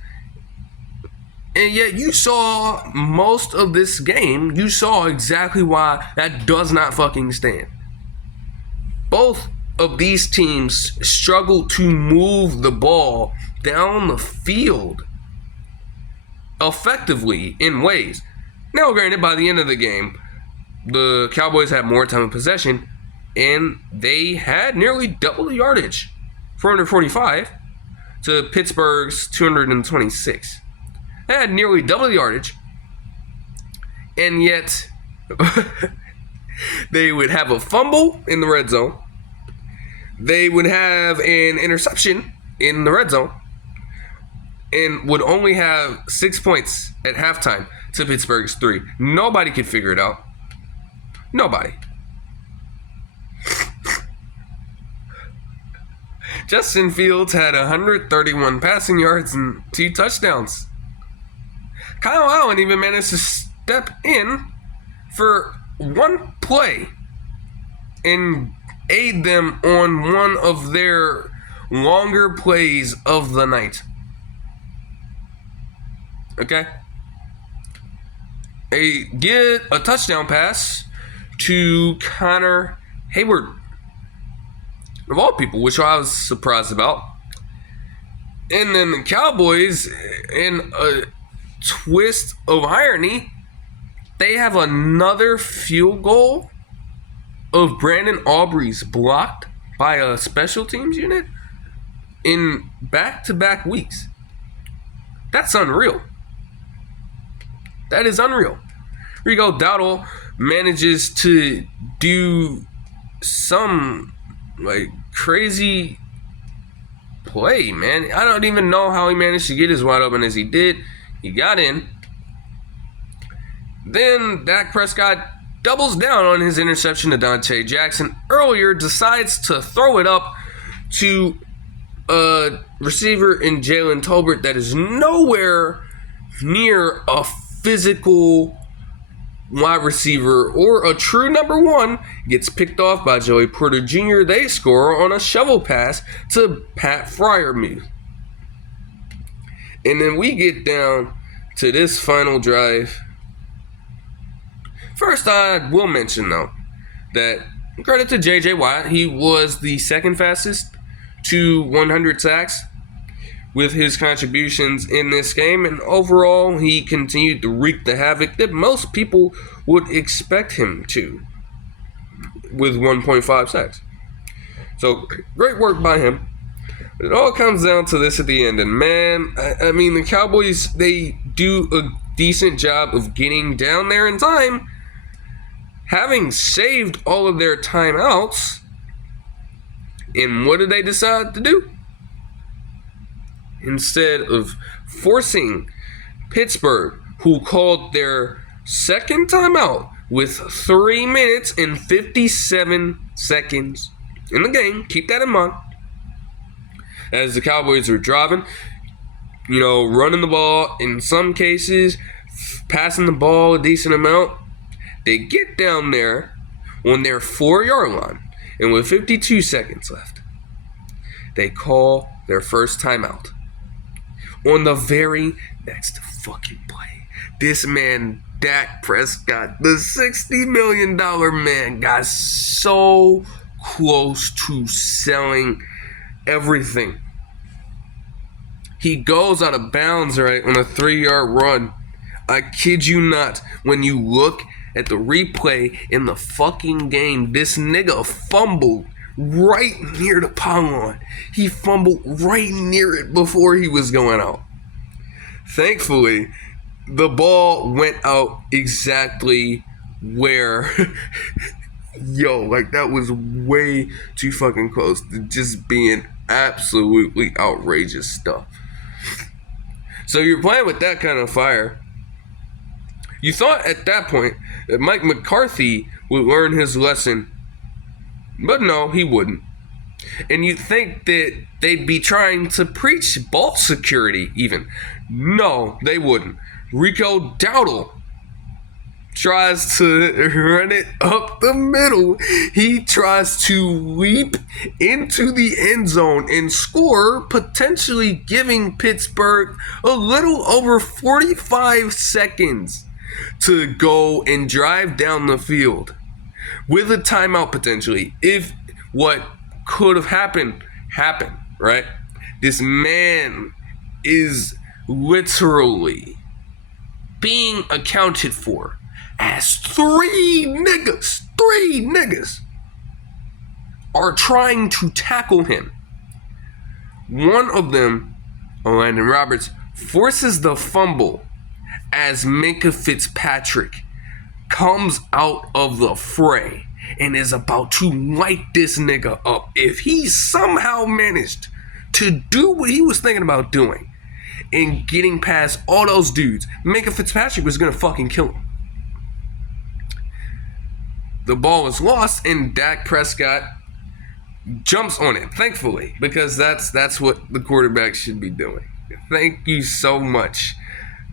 And yet you saw most of this game, you saw exactly why that does not fucking stand. Both of these teams struggled to move the ball down the field effectively in ways. Now, granted, by the end of the game, the Cowboys had more time of possession, and they had nearly double the yardage, 445 to Pittsburgh's 226. They had nearly double the yardage, and yet they would have a fumble in the red zone. They would have an interception in the red zone, and would only have 6 points at halftime to Pittsburgh's 3. Nobody could figure it out. Nobody. Justin Fields had 131 passing yards and 2 touchdowns. Kyle Allen even managed to step in for one play and aid them on one of their longer plays of the night. Okay? They get a touchdown pass to Connor Hayward, of all people, which I was surprised about. And then the Cowboys, in a twist of irony, they have another field goal of Brandon Aubrey's blocked by a special teams unit in back-to-back weeks. That's unreal. That is unreal. Rico Dowdle manages to do some crazy play, man. I don't even know how he managed to get as wide open as he did. He got in. Then Dak Prescott doubles down on his interception to Dante Jackson. Earlier decides to throw it up to a receiver in Jalen Tolbert that is nowhere near a physical wide receiver or a true number one. Gets picked off by Joey Porter Jr. They score on a shovel pass to Pat Freiermuth. And then we get down to this final drive. First, I will mention, though, that credit to J.J. Watt. He was the second fastest to 100 sacks with his contributions in this game. And overall, he continued to wreak the havoc that most people would expect him to with 1.5 sacks. So, great work by him. It all comes down to this at the end. And, man, I mean, the Cowboys, they do a decent job of getting down there in time. Having saved all of their timeouts, and what did they decide to do? Instead of forcing Pittsburgh, who called their second timeout with 3 minutes and 57 seconds in the game, keep that in mind, as the Cowboys were driving, running the ball, in some cases, passing the ball a decent amount. They get down there on their 4-yard line, and with 52 seconds left, they call their first timeout. On the very next fucking play, this man, Dak Prescott, the $60 million man, got so close to selling everything. He goes out of bounds, right, on a 3-yard run. I kid you not. When you look at the replay in the fucking game, this nigga fumbled right near the pylon. He fumbled right near it before he was going out. Thankfully, the ball went out exactly where that was way too fucking close to just being absolutely outrageous stuff. So you're playing with that kind of fire. You thought at that point that Mike McCarthy would learn his lesson, but no, he wouldn't. And you'd think that they'd be trying to preach ball security even. No, they wouldn't. Rico Dowdle tries to run it up the middle. He tries to leap into the end zone and score, potentially giving Pittsburgh a little over 45 seconds to go and drive down the field with a timeout potentially. If what could have happened, right? This man is literally being accounted for as three niggas are trying to tackle him. One of them, Landon Roberts, forces the fumble as Minkah Fitzpatrick comes out of the fray and is about to light this nigga up. If he somehow managed to do what he was thinking about doing and getting past all those dudes, Minkah Fitzpatrick was going to fucking kill him. The ball is lost and Dak Prescott jumps on it, thankfully, because that's what the quarterback should be doing. Thank you so much.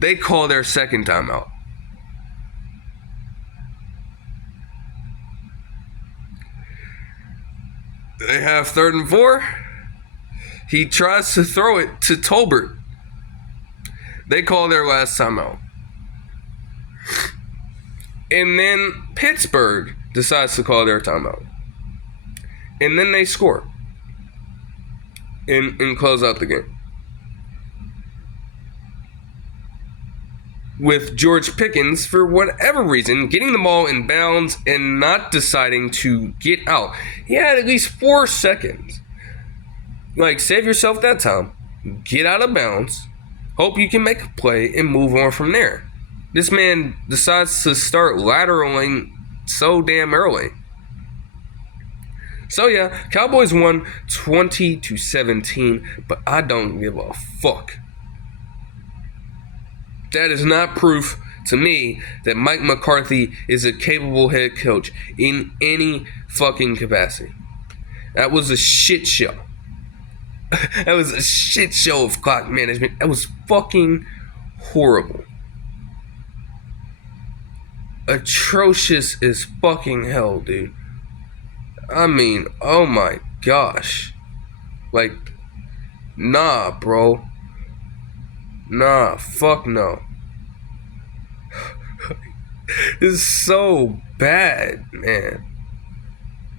They call their second timeout. They have 3rd and 4. He tries to throw it to Tolbert. They call their last timeout. And then Pittsburgh decides to call their timeout. And then they score. And close out the game. With George Pickens, for whatever reason, getting the ball in bounds and not deciding to get out. He had at least 4 seconds. Like, save yourself that time. Get out of bounds. Hope you can make a play and move on from there. This man decides to start lateraling so damn early. So yeah, Cowboys won 20-17, but I don't give a fuck. That is not proof to me that Mike McCarthy is a capable head coach in any fucking capacity. That was a shit show. That was a shit show of clock management. That was fucking horrible. Atrocious as fucking hell, dude. I mean, oh my gosh. Like, nah, bro. Nah, fuck no. This is so bad, man.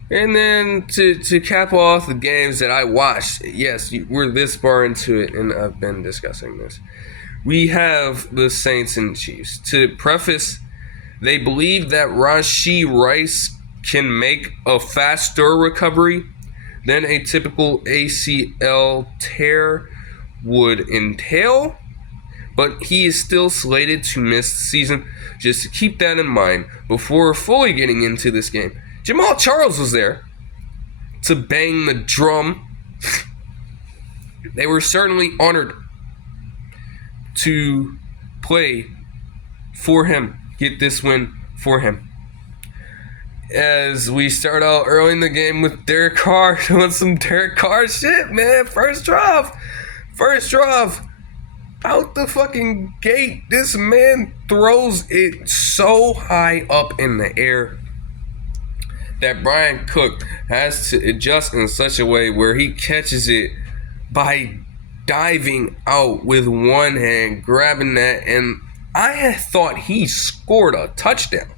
And then to cap off the games that I watched, yes, we're this far into it, and I've been discussing this. We have the Saints and Chiefs. To preface, they believe that Rashee Rice can make a faster recovery than a typical ACL tear would entail, but he is still slated to miss the season. Just to keep that in mind before fully getting into this game. Jamal Charles was there to bang the drum. They were certainly honored to play for him, get this win for him. As we start out early in the game with Derek Carr doing some Derek Carr shit, man. First drive. Out the fucking gate, this man throws it so high up in the air that Brian Cook has to adjust in such a way where he catches it by diving out with one hand, grabbing that, and I had thought he scored a touchdown.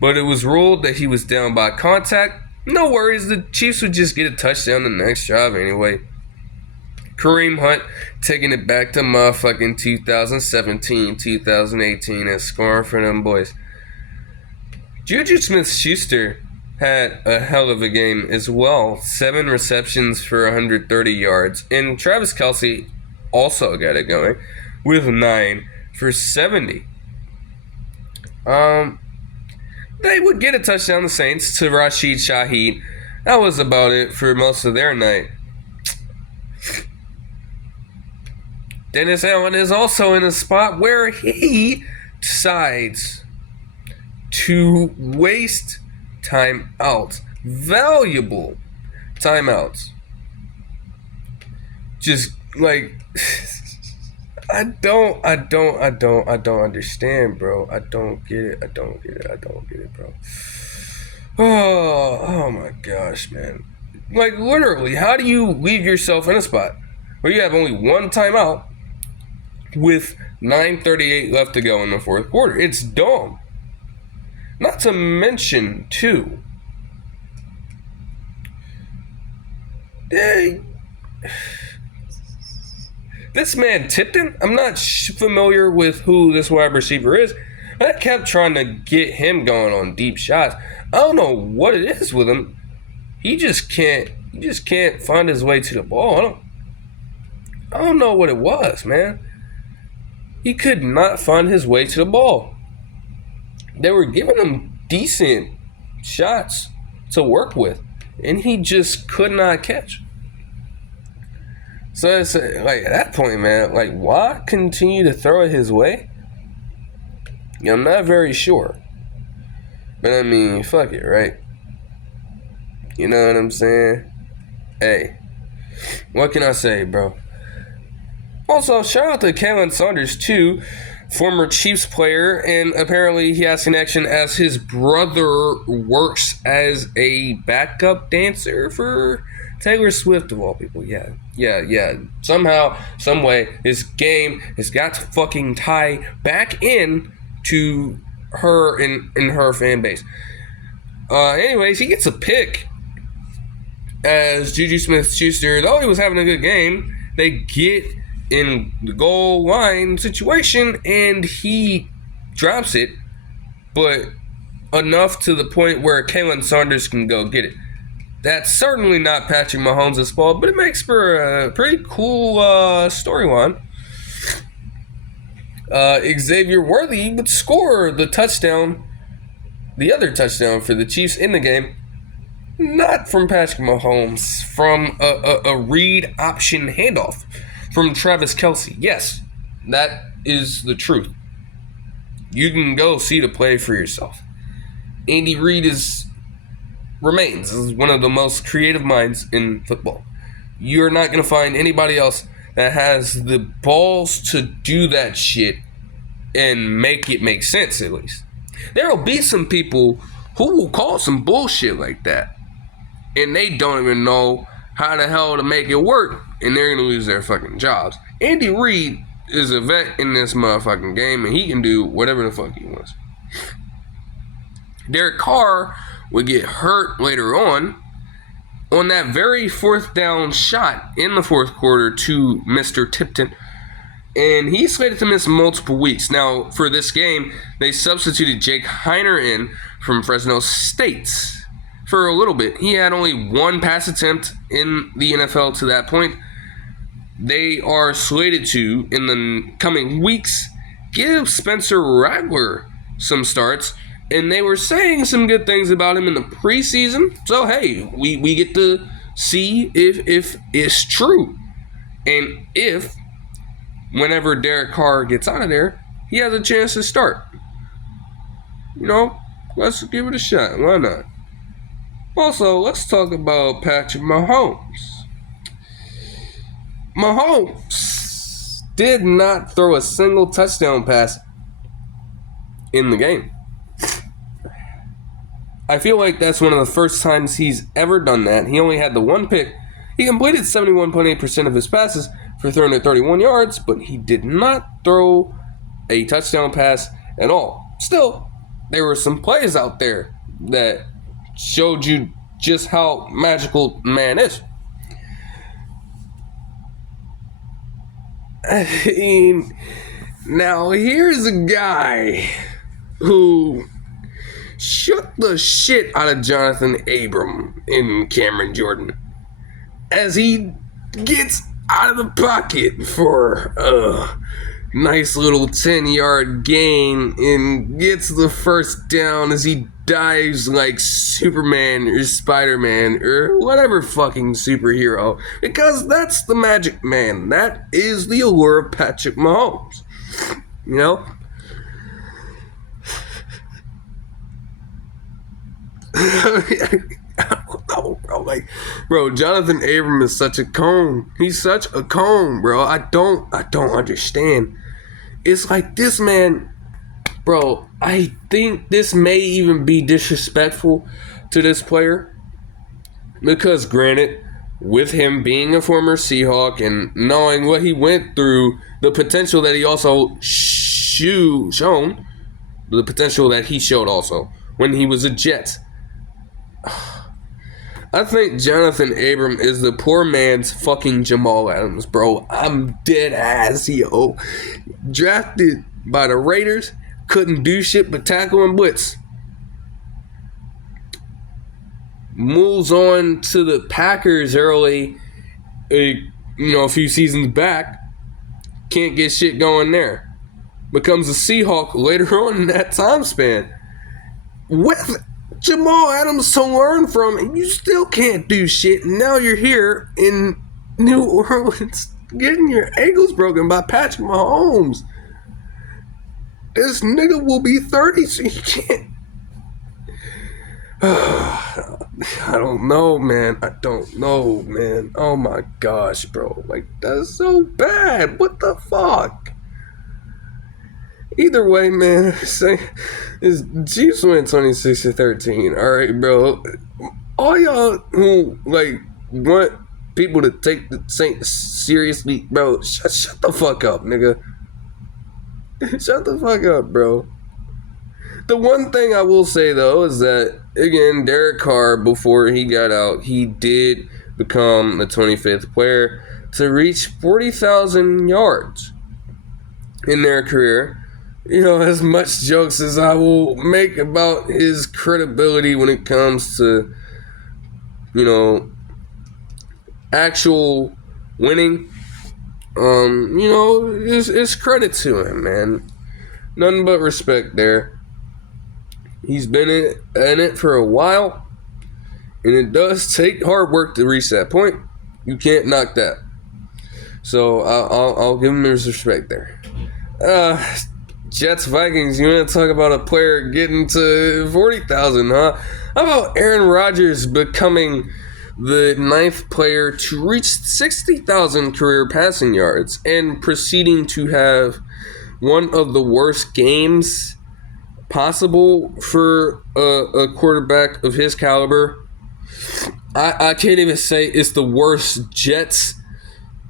But it was ruled that he was down by contact. No worries, the Chiefs would just get a touchdown the next drive anyway. Kareem Hunt taking it back to motherfucking 2017, 2018 and scoring for them boys. Juju Smith-Schuster had a hell of a game as well. 7 receptions for 130 yards. And Travis Kelce also got it going with 9 for 70. They would get a touchdown, the Saints, to Rashid Shaheed. That was about it for most of their night. Dennis Allen is also in a spot where he decides to waste timeouts. Valuable timeouts. Just like, I don't understand, bro. I don't get it. I don't get it, bro. Oh my gosh, man. Like, literally, how do you leave yourself in a spot where you have only one timeout with 9:38 left to go in the fourth quarter? It's dumb. Not to mention, too, this man Tipton, I'm not familiar with who this wide receiver is. I kept trying to get him going on deep shots. I don't know what it is with him. He just can't find his way to the ball. I don't know what it was, man. He could not find his way to the ball. They were giving him decent shots to work with, and he just could not catch. So it's like, at that point, man, like, why continue to throw it his way? I'm not very sure. But I mean, fuck it, right? You know what I'm saying? Hey, what can I say, bro? Also, shout out to Kalen Saunders, too, former Chiefs player, and apparently he has connection as his brother works as a backup dancer for Taylor Swift, of all people. Yeah. Somehow, some way, this game has got to fucking tie back in to her and her fan base. Anyways, he gets a pick as Juju Smith-Schuster. Though he was having a good game, they get in the goal line situation and he drops it, but enough to the point where Kalen Saunders can go get it. That's certainly not Patrick Mahomes' fault, but it makes for a pretty cool storyline. Xavier Worthy would score the other touchdown for the Chiefs in the game. Not from Patrick Mahomes, from a read option handoff from Travis Kelce. Yes, that is the truth. You can go see the play for yourself. Andy Reid remains one of the most creative minds in football. You're not going to find anybody else that has the balls to do that shit and make it make sense, at least. There will be some people who will call some bullshit like that, and they don't even know how the hell to make it work, and they're going to lose their fucking jobs. Andy Reid is a vet in this motherfucking game, and he can do whatever the fuck he wants. Derek Carr would get hurt later on that very fourth down shot in the fourth quarter to Mr. Tipton. And he's slated to miss multiple weeks. Now, for this game, they substituted Jake Heiner in from Fresno State for a little bit. He had only one pass attempt in the NFL to that point. They are slated to, in the coming weeks, give Spencer Rattler some starts. And they were saying some good things about him in the preseason. So, hey, we get to see if it's true. And if, whenever Derek Carr gets out of there, he has a chance to start. Let's give it a shot. Why not? Also, let's talk about Patrick Mahomes. Mahomes did not throw a single touchdown pass in the game. I feel like that's one of the first times he's ever done that. He only had the one pick. He completed 71.8% of his passes for 331 yards, but he did not throw a touchdown pass at all. Still, there were some plays out there that showed you just how magical man is. Now here's a guy who shook the shit out of Jonathan Abram and Cameron Jordan as he gets out of the pocket for a nice little 10-yard gain and gets the first down as he dives like Superman or Spider-Man or whatever fucking superhero, because that's the magic man. That is the allure of Patrick Mahomes. bro. Like, bro, Jonathan Abram is such a cone. He's such a cone, bro. I don't understand. It's like this man, bro, I think this may even be disrespectful to this player. Because granted, with him being a former Seahawk and knowing what he went through, the potential that he also shown, the potential that he showed also when he was a Jet. I think Jonathan Abram is the poor man's fucking Jamal Adams, bro. I'm dead ass, yo. Drafted by the Raiders, couldn't do shit but tackle and blitz. Moves on to the Packers early, a few seasons back. Can't get shit going there. Becomes a Seahawk later on in that time span. With Jamal Adams to learn from, and you still can't do shit. And now you're here in New Orleans getting your ankles broken by Patrick Mahomes. This nigga will be 30, so you can't. I don't know, man. Oh my gosh, bro. Like, that's so bad. What the fuck? Either way, man, is Chiefs win 26-13. All right, bro. All y'all who want people to take the Saints seriously, bro, shut the fuck up, nigga. Shut the fuck up, bro. The one thing I will say though is that again, Derek Carr, before he got out, he did become the 25th player to reach 40,000 yards in their career. As much jokes as I will make about his credibility when it comes to, actual winning, it's credit to him, man. Nothing but respect there. He's been in it for a while, and it does take hard work to reach that point. You can't knock that. So I'll give him his respect there. Jets, Vikings, you want to talk about a player getting to 40,000, huh? How about Aaron Rodgers becoming the 9th player to reach 60,000 career passing yards and proceeding to have one of the worst games possible for a quarterback of his caliber? I can't even say it's the worst Jets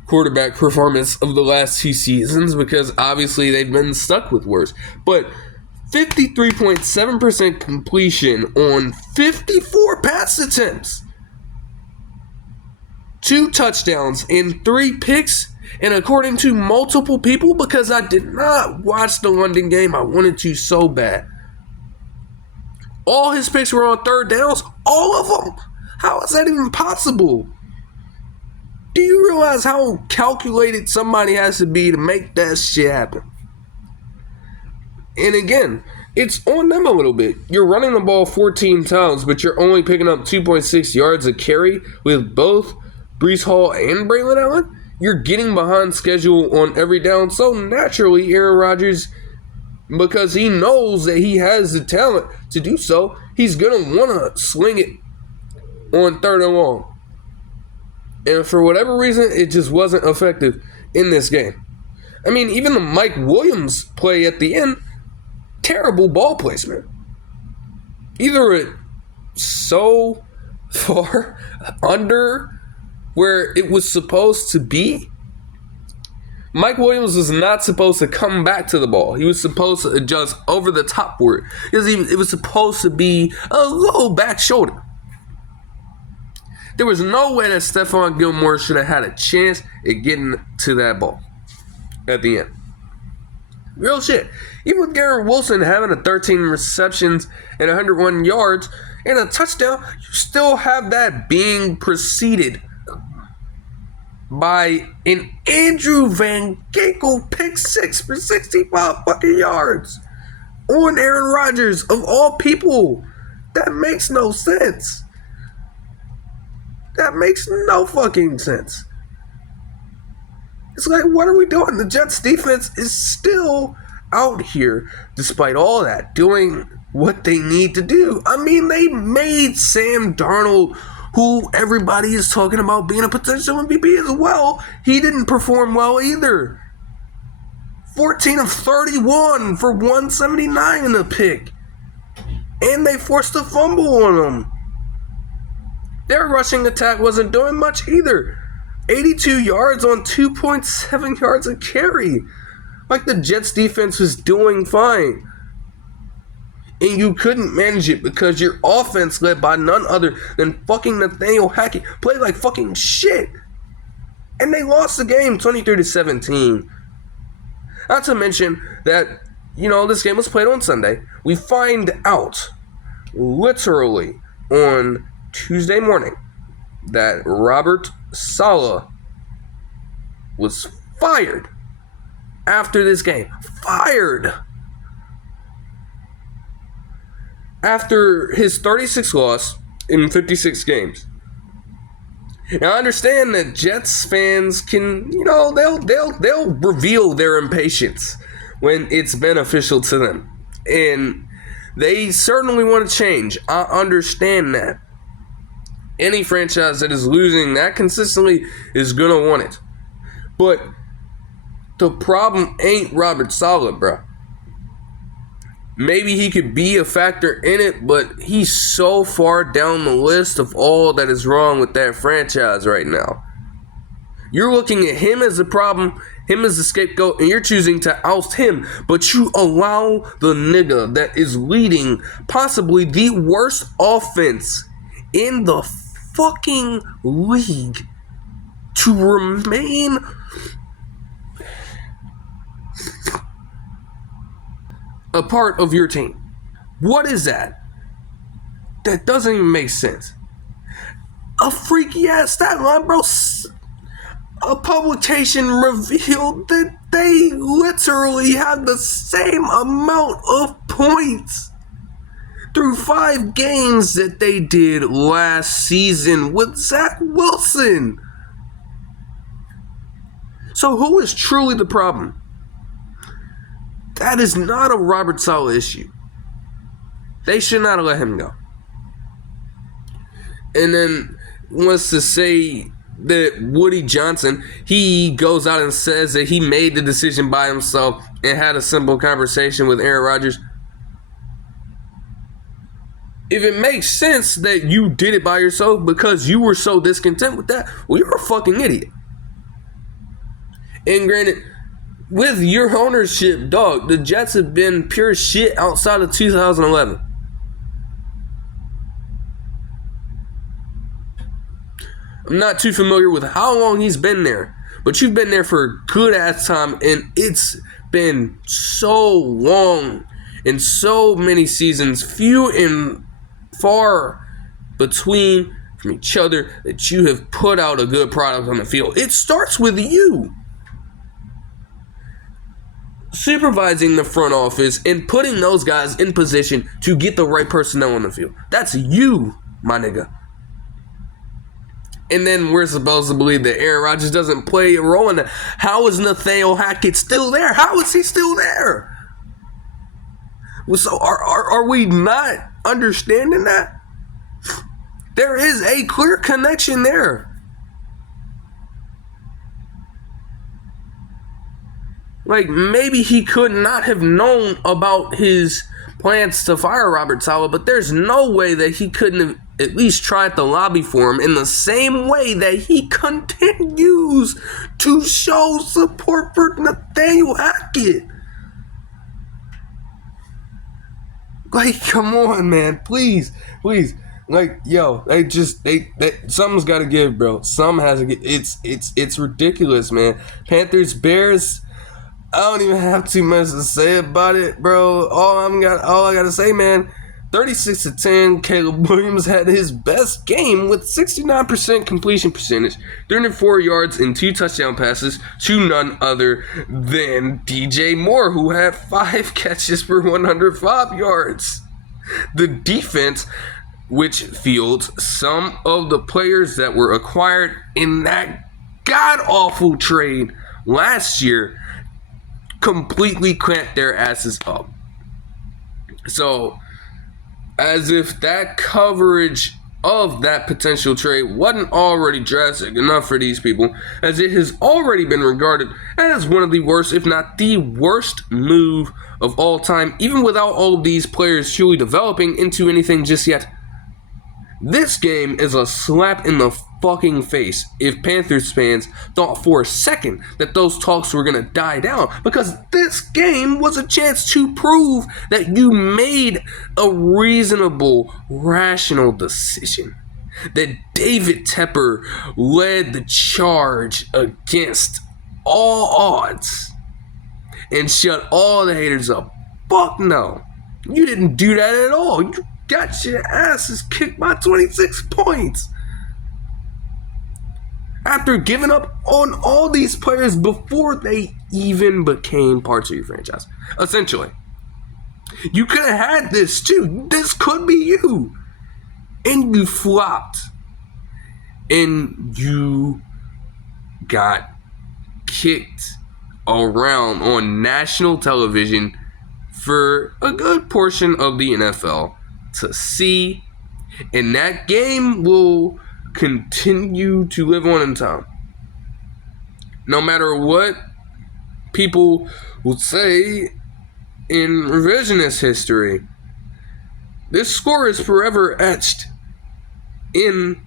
quarterback performance of the last 2 seasons because obviously they've been stuck with worse. But 53.7% completion on 54 pass attempts, 2 touchdowns and 3 picks. And according to multiple people, because I did not watch the London game, I wanted to so bad. All his picks were on 3rd downs. All of them. How is that even possible? Do you realize how calculated somebody has to be to make that shit happen? And again, it's on them a little bit. You're running the ball 14 times, but you're only picking up 2.6 yards a carry with both Breece Hall and Braylon Allen. You're getting behind schedule on every down. So naturally, Aaron Rodgers, because he knows that he has the talent to do so, he's going to want to swing it on 3rd and long. And for whatever reason, it just wasn't effective in this game. I mean, even the Mike Williams play at the end, terrible ball placement. Either it so far under where it was supposed to be. Mike Williams was not supposed to come back to the ball. He was supposed to adjust over the top for it. It was supposed to be a low back shoulder. There was no way that Stephon Gilmore should have had a chance at getting to that ball at the end. Real shit. Even with Garrett Wilson having 13 receptions and 101 yards and a touchdown, you still have that being preceded by an Andrew Van Ginkel pick 6 for 65 fucking yards on Aaron Rodgers, of all people. That makes no sense. That makes no fucking sense. It's like, what are we doing? The Jets defense is still out here, despite all that, doing what they need to do. I mean, they made Sam Darnold who everybody is talking about being a potential MVP as well, he didn't perform well either. 14 of 31 for 179 in the pick. And they forced a fumble on him. Their rushing attack wasn't doing much either. 82 yards on 2.7 yards a carry. Like, the Jets defense was doing fine. And you couldn't manage it because your offense, led by none other than fucking Nathaniel Hackett, played like fucking shit. And they lost the game 23-17. Not to mention that, this game was played on Sunday. We find out literally on Tuesday morning that Robert Saleh was fired after this game. Fired! After his 36th loss in 56 games. Now, I understand that Jets fans can, they'll reveal their impatience when it's beneficial to them. And they certainly want to change. I understand that. Any franchise that is losing that consistently is going to want it. But the problem ain't Robert Saleh, bro. Maybe he could be a factor in it, but he's so far down the list of all that is wrong with that franchise right now. You're looking at him as the problem, him as the scapegoat, and you're choosing to oust him, but you allow the nigga that is leading possibly the worst offense in the fucking league to remain a part of your team. What is that? That doesn't even make sense. A freaky ass stat line, bro. A publication revealed that they literally had the same amount of points through 5 games that they did last season with Zach Wilson. So who is truly the problem? That is not a Robert Saleh issue. They should not have let him go. And then wants to say that Woody Johnson, he goes out and says that he made the decision by himself and had a simple conversation with Aaron Rodgers. If it makes sense that you did it by yourself because you were so discontent with that, well, you're a fucking idiot. And granted, with your ownership, dog, the Jets have been pure shit outside of 2011. I'm not too familiar with how long he's been there, but you've been there for a good ass time, and it's been so long and so many seasons, few and far between from each other, that you have put out a good product on the field. It starts with you supervising the front office and putting those guys in position to get the right personnel on the field. That's you, my nigga. And then we're supposed to believe that Aaron Rodgers doesn't play a role in that. How is Nathaniel Hackett still there? How is he still there? So are we not understanding that? There is a clear connection there. Like, maybe he could not have known about his plans to fire Robert Saleh, but there's no way that he couldn't have at least tried to lobby for him in the same way that he continues to show support for Nathaniel Hackett. Like, come on, man. Please. Like, yo, they something's got to give, bro. Something has to give. It's ridiculous, man. Panthers, Bears, I don't even have too much to say about it, bro. All I gotta say, man, 36-10, Caleb Williams had his best game with 69% completion percentage, 304 yards and 2 touchdown passes to none other than DJ Moore, who had 5 catches for 105 yards. The defense, which fields some of the players that were acquired in that god-awful trade last year, completely clamped their asses up. So, as if that coverage of that potential trade wasn't already drastic enough for these people, as it has already been regarded as one of the worst, if not the worst move of all time, even without all of these players truly developing into anything just yet. This game is a slap in the fucking face if Panthers fans thought for a second that those talks were going to die down, because this game was a chance to prove that you made a reasonable, rational decision. That David Tepper led the charge against all odds and shut all the haters up. Fuck no. You didn't do that at all. You got your asses kicked by 26 points. After giving up on all these players before they even became parts of your franchise. Essentially. You could have had this too. This could be you. And you flopped. And you got kicked around on national television for a good portion of the NFL to see, and that game will continue to live on in time. No matter what people will say in revisionist history, this score is forever etched in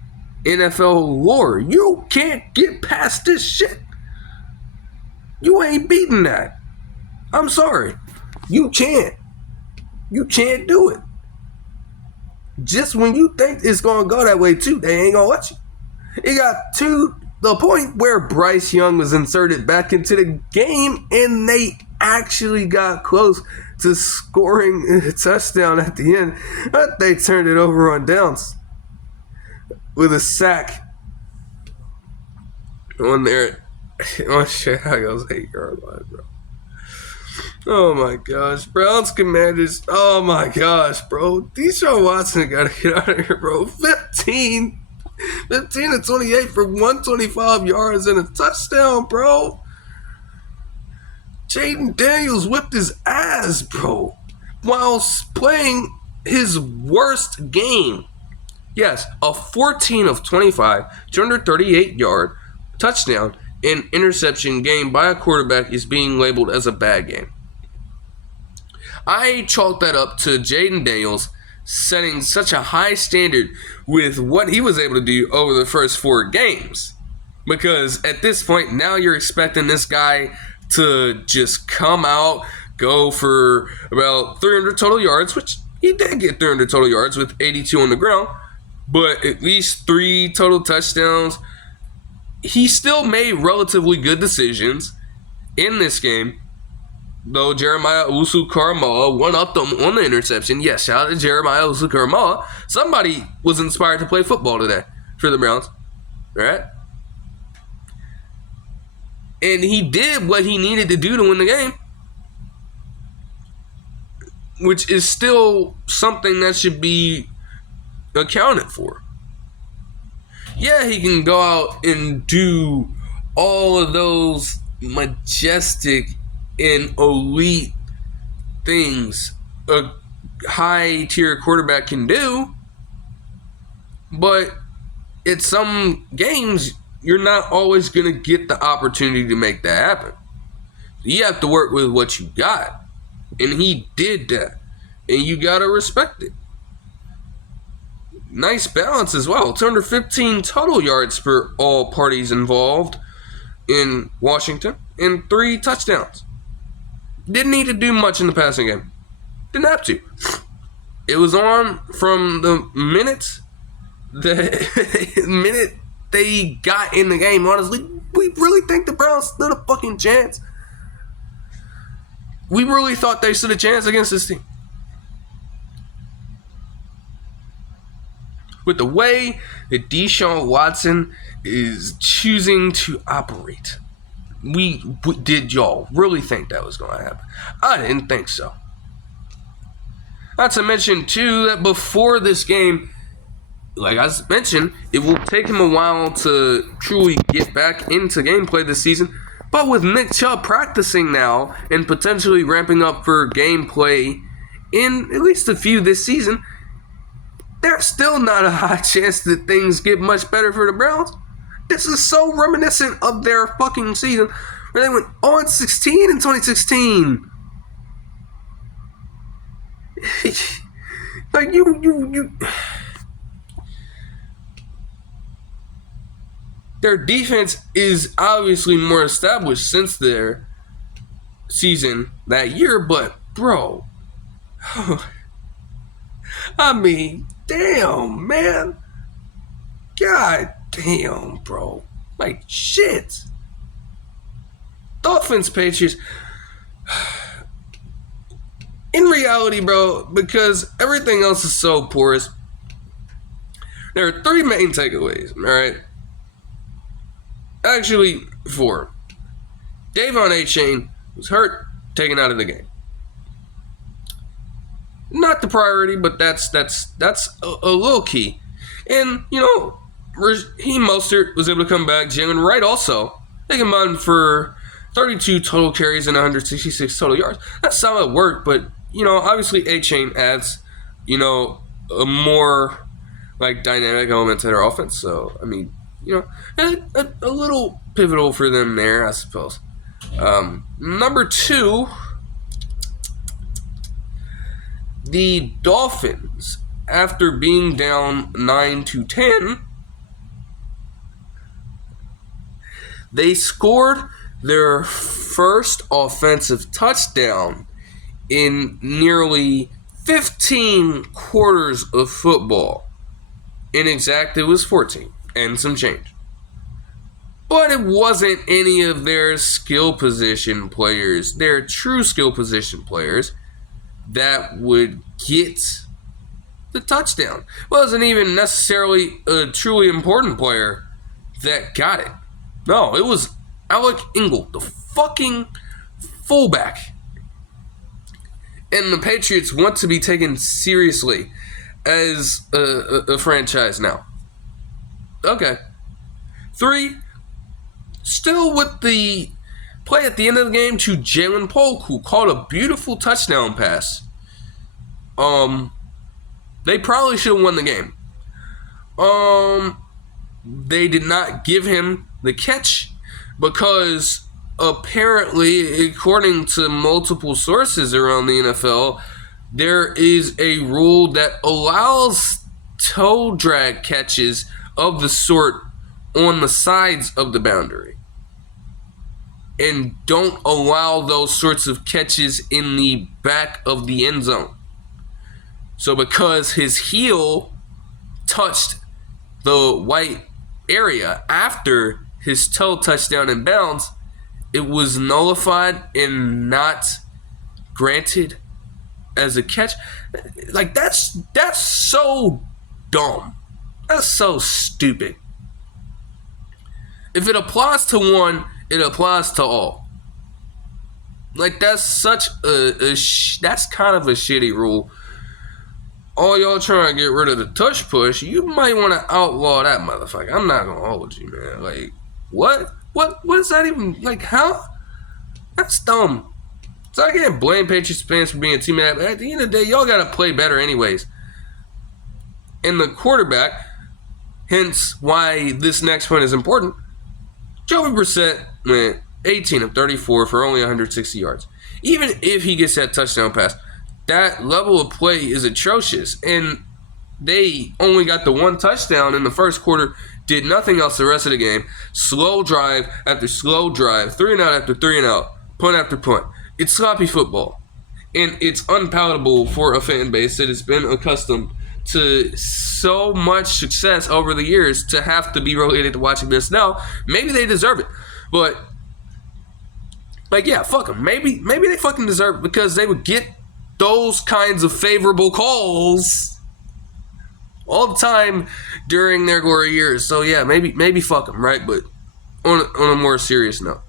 NFL lore. You can't get past this shit. You ain't beating that. I'm sorry. You can't. You can't do it. Just when you think it's going to go that way too, they ain't going to let you. It got to the point where Bryce Young was inserted back into the game and they actually got close to scoring a touchdown at the end. But they turned it over on downs with a sack on Chicago's 8-yard line, bro. Oh my gosh, Browns Commanders. Oh my gosh, bro. Deshaun Watson gotta get out of here, bro. 15 to 28 for 125 yards and a touchdown, bro. Jayden Daniels whipped his ass, bro, while playing his worst game. Yes, a 14 of 25, 238-yard touchdown and interception game by a quarterback is being labeled as a bad game. I chalk that up to Jayden Daniels setting such a high standard with what he was able to do over the first 4 games. Because at this point, now you're expecting this guy to just come out, go for about 300 total yards, which he did get 300 total yards with 82 on the ground, but at least 3 total touchdowns. He still made relatively good decisions in this game, though Jeremiah Owusu-Koramoah one-upped them on the interception. Yes, shout out to Jeremiah Owusu-Koramoah. Somebody was inspired to play football today for the Browns, right? And he did what he needed to do to win the game, which is still something that should be accounted for. Yeah, he can go out and do all of those majestic and elite things a high-tier quarterback can do, but at some games, you're not always going to get the opportunity to make that happen. You have to work with what you got, and he did that, and you got to respect it. Nice balance as well. 215 total yards for all parties involved in Washington and 3 touchdowns. Didn't need to do much in the passing game. Didn't have to. It was on from the minute they got in the game. Honestly, we really think the Browns stood a fucking chance. We really thought they stood a chance against this team. With the way that Deshaun Watson is choosing to operate, did y'all really think that was going to happen? I didn't think so. Not to mention, too, that before this game, like I mentioned, it will take him a while to truly get back into gameplay this season. But with Nick Chubb practicing now and potentially ramping up for gameplay in at least a few this season, there's still not a high chance that things get much better for the Browns. This is so reminiscent of their fucking season where they went 0-16 in 2016. Like, you. Their defense is obviously more established since their season that year, but, bro. I mean, damn, man. God damn, bro. Like, shit. Dolphins, Patriots. In reality, bro, because everything else is so porous, there are 3 main takeaways, alright? Actually, 4. Davon A-Chain was hurt, taken out of the game. Not the priority, but that's a little key. And, you know, Raheem Mostert was able to come back. Jalen Wright also. They combined for 32 total carries and 166 total yards. That's solid work, but, you know, obviously A-Chain adds, you know, a more, like, dynamic element to their offense. So, I mean, you know, a little pivotal for them there, I suppose. Number 2, the Dolphins, after being down 9-10, they scored their first offensive touchdown in nearly 15 quarters of football. In exact, it was 14 and some change. But it wasn't any of their skill position players, their true skill position players, that would get the touchdown. It wasn't even necessarily a truly important player that got it. No, it was Alec Ingold, the fucking fullback. And the Patriots want to be taken seriously as a franchise now. Okay. 3, still with the play at the end of the game to Jalen Polk, who caught a beautiful touchdown pass. They probably should have won the game. They did not give him the catch because apparently, according to multiple sources around the NFL, there is a rule that allows toe drag catches of the sort on the sides of the boundary, and don't allow those sorts of catches in the back of the end zone. So because his heel touched the white area after his toe touched down in bounds, it was nullified and not granted as a catch. Like, that's so dumb. That's so stupid. If it applies to one, it applies to all. Like, that's such that's kind of a shitty rule. All y'all trying to get rid of the tush push, you might want to outlaw that motherfucker. I'm not gonna hold you, man. Like, what is that even, like, how? That's dumb. So I can't blame Patriots fans for being team mad, but at the end of the day, y'all gotta play better anyways. And the quarterback, hence why this next point is important, Jabril Peppers went 18 of 34 for only 160 yards. Even if he gets that touchdown pass, that level of play is atrocious. And they only got the 1 touchdown in the first quarter, did nothing else the rest of the game. Slow drive after slow drive, 3-and-out after 3-and-out, punt after punt. It's sloppy football. And it's unpalatable for a fan base that has been accustomed to so much success over the years to have to be related to watching this now. Maybe they deserve it. But, like, yeah, fuck them. Maybe they fucking deserve it because they would get those kinds of favorable calls all the time during their glory years. So, yeah, maybe fuck them, right? But on a more serious note,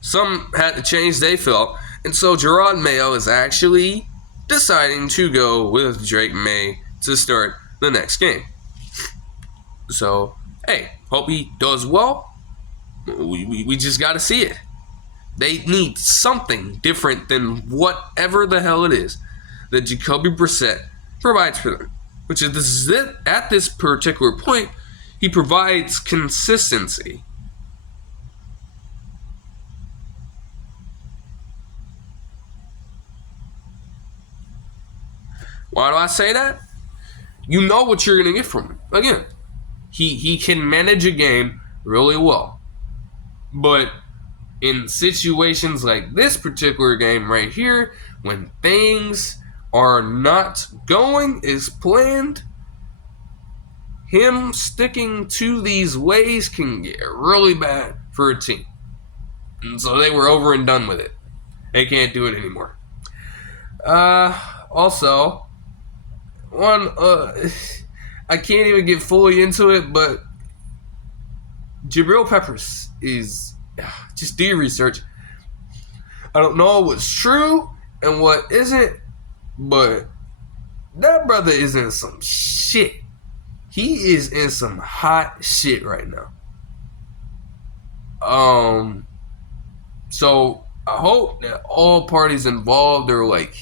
some had to change, they felt. And so Gerard Mayo is actually deciding to go with Drake May to start the next game. So, hey, hope he does well. We just got to see it. They need something different than whatever the hell it is that Jacoby Brissett provides for them. which is this is it. At this particular point, he provides consistency. Why do I say that? You know what you're going to get from him. Again, he can manage a game really well. But in situations like this particular game right here, when things are not going as planned, him sticking to these ways can get really bad for a team. And so they were over and done with it. They can't do it anymore. Also, I can't even get fully into it, but Jabril Peppers is, just do your research. I don't know what's true and what isn't, but that brother is in some shit. He is in some hot shit right now. So I hope that all parties involved are like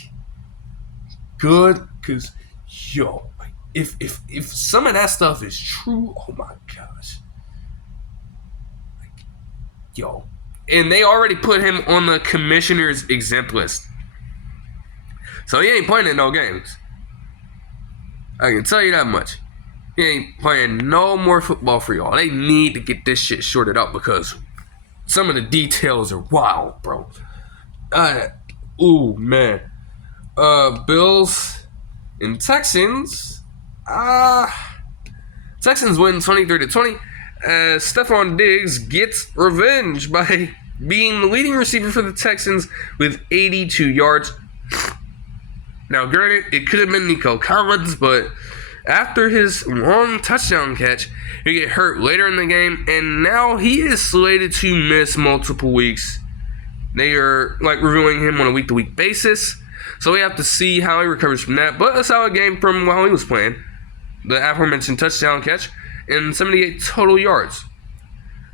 good, because yo, if some of that stuff is true, oh my gosh. Like, yo. And they already put him on the commissioner's exempt list. So he ain't playing in no games. I can tell you that much. He ain't playing no more football for y'all. They need to get this shit sorted out because some of the details are wild, bro. Ooh, man. Bills and Texans. Texans win 23-20. Stephon Diggs gets revenge by being the leading receiver for the Texans with 82 yards. Now, granted, it could have been Nico Collins, but after his long touchdown catch, he get hurt later in the game, and now he is slated to miss multiple weeks. They are reviewing him on a week-to-week basis, so we have to see how he recovers from that. But a solid game from while he was playing. The aforementioned touchdown catch and 78 total yards.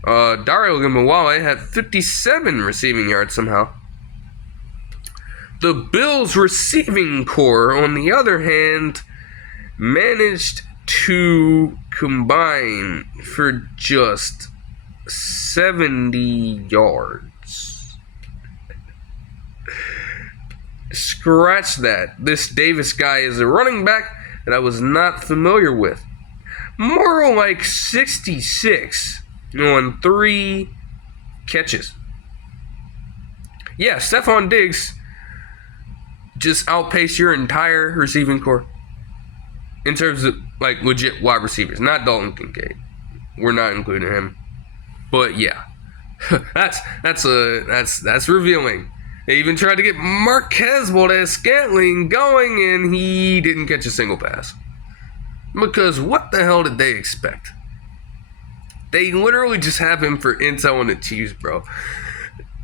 Dario Gambawale had 57 receiving yards somehow. The Bills' receiving core, on the other hand, managed to combine for just 70 yards. Scratch that. This Davis guy is a running back that I was not familiar with. More like 66 on 3 catches. Yeah, Stephon Diggs just outpaced your entire receiving core in terms of legit wide receivers. Not Dalton Kincaid. We're not including him. But yeah, that's revealing. They even tried to get Marquez Valdes-Scantling going, and he didn't catch a single pass. Because what the hell did they expect? They literally just have him for intel on the Chiefs, bro.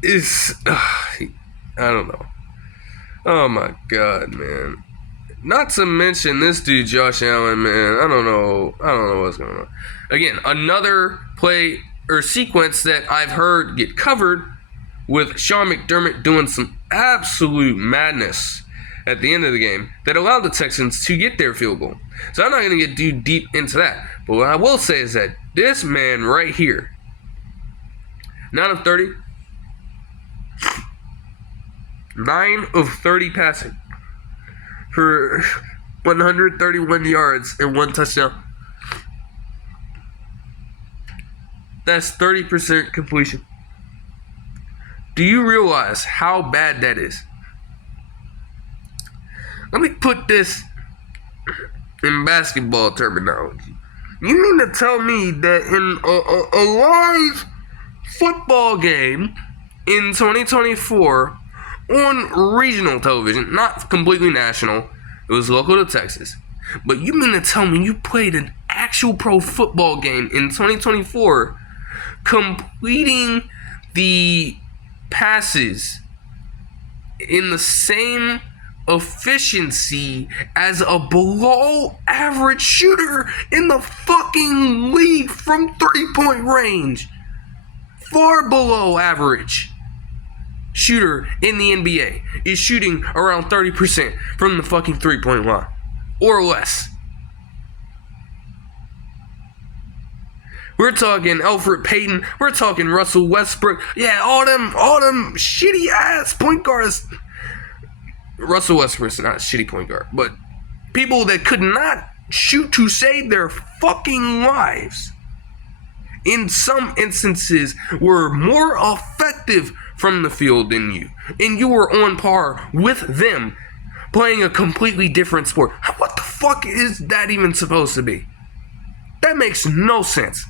I don't know. Oh my god, man. Not to mention this dude, Josh Allen, man. I don't know what's going on. Again, another play or sequence that I've heard get covered with Sean McDermott doing some absolute madness at the end of the game that allowed the Texans to get their field goal. So I'm not going to get too deep into that. But what I will say is that this man right here, 9 of 30, 9 of 30 passing for 131 yards and 1 touchdown. That's 30% completion. Do you realize how bad that is? Let me put this in basketball terminology. You mean to tell me that in a live football game in 2024 on regional television, not completely national, it was local to Texas, but you mean to tell me you played an actual pro football game in 2024 completing the passes in the same efficiency as a below average shooter in the fucking league from 3-point range? Far below average shooter in the NBA is shooting around 30% from the fucking 3-point line or less. We're talking Alfred Payton. We're talking Russell Westbrook. Yeah, all them shitty ass point guards. Russell Westbrook's not a shitty point guard, but people that could not shoot to save their fucking lives, in some instances, were more effective from the field than you. And you were on par with them playing a completely different sport. What the fuck is that even supposed to be? That makes no sense.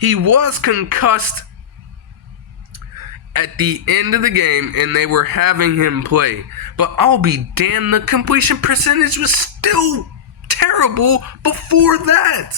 He was concussed at the end of the game, and they were having him play. But I'll be damned, the completion percentage was still terrible before that.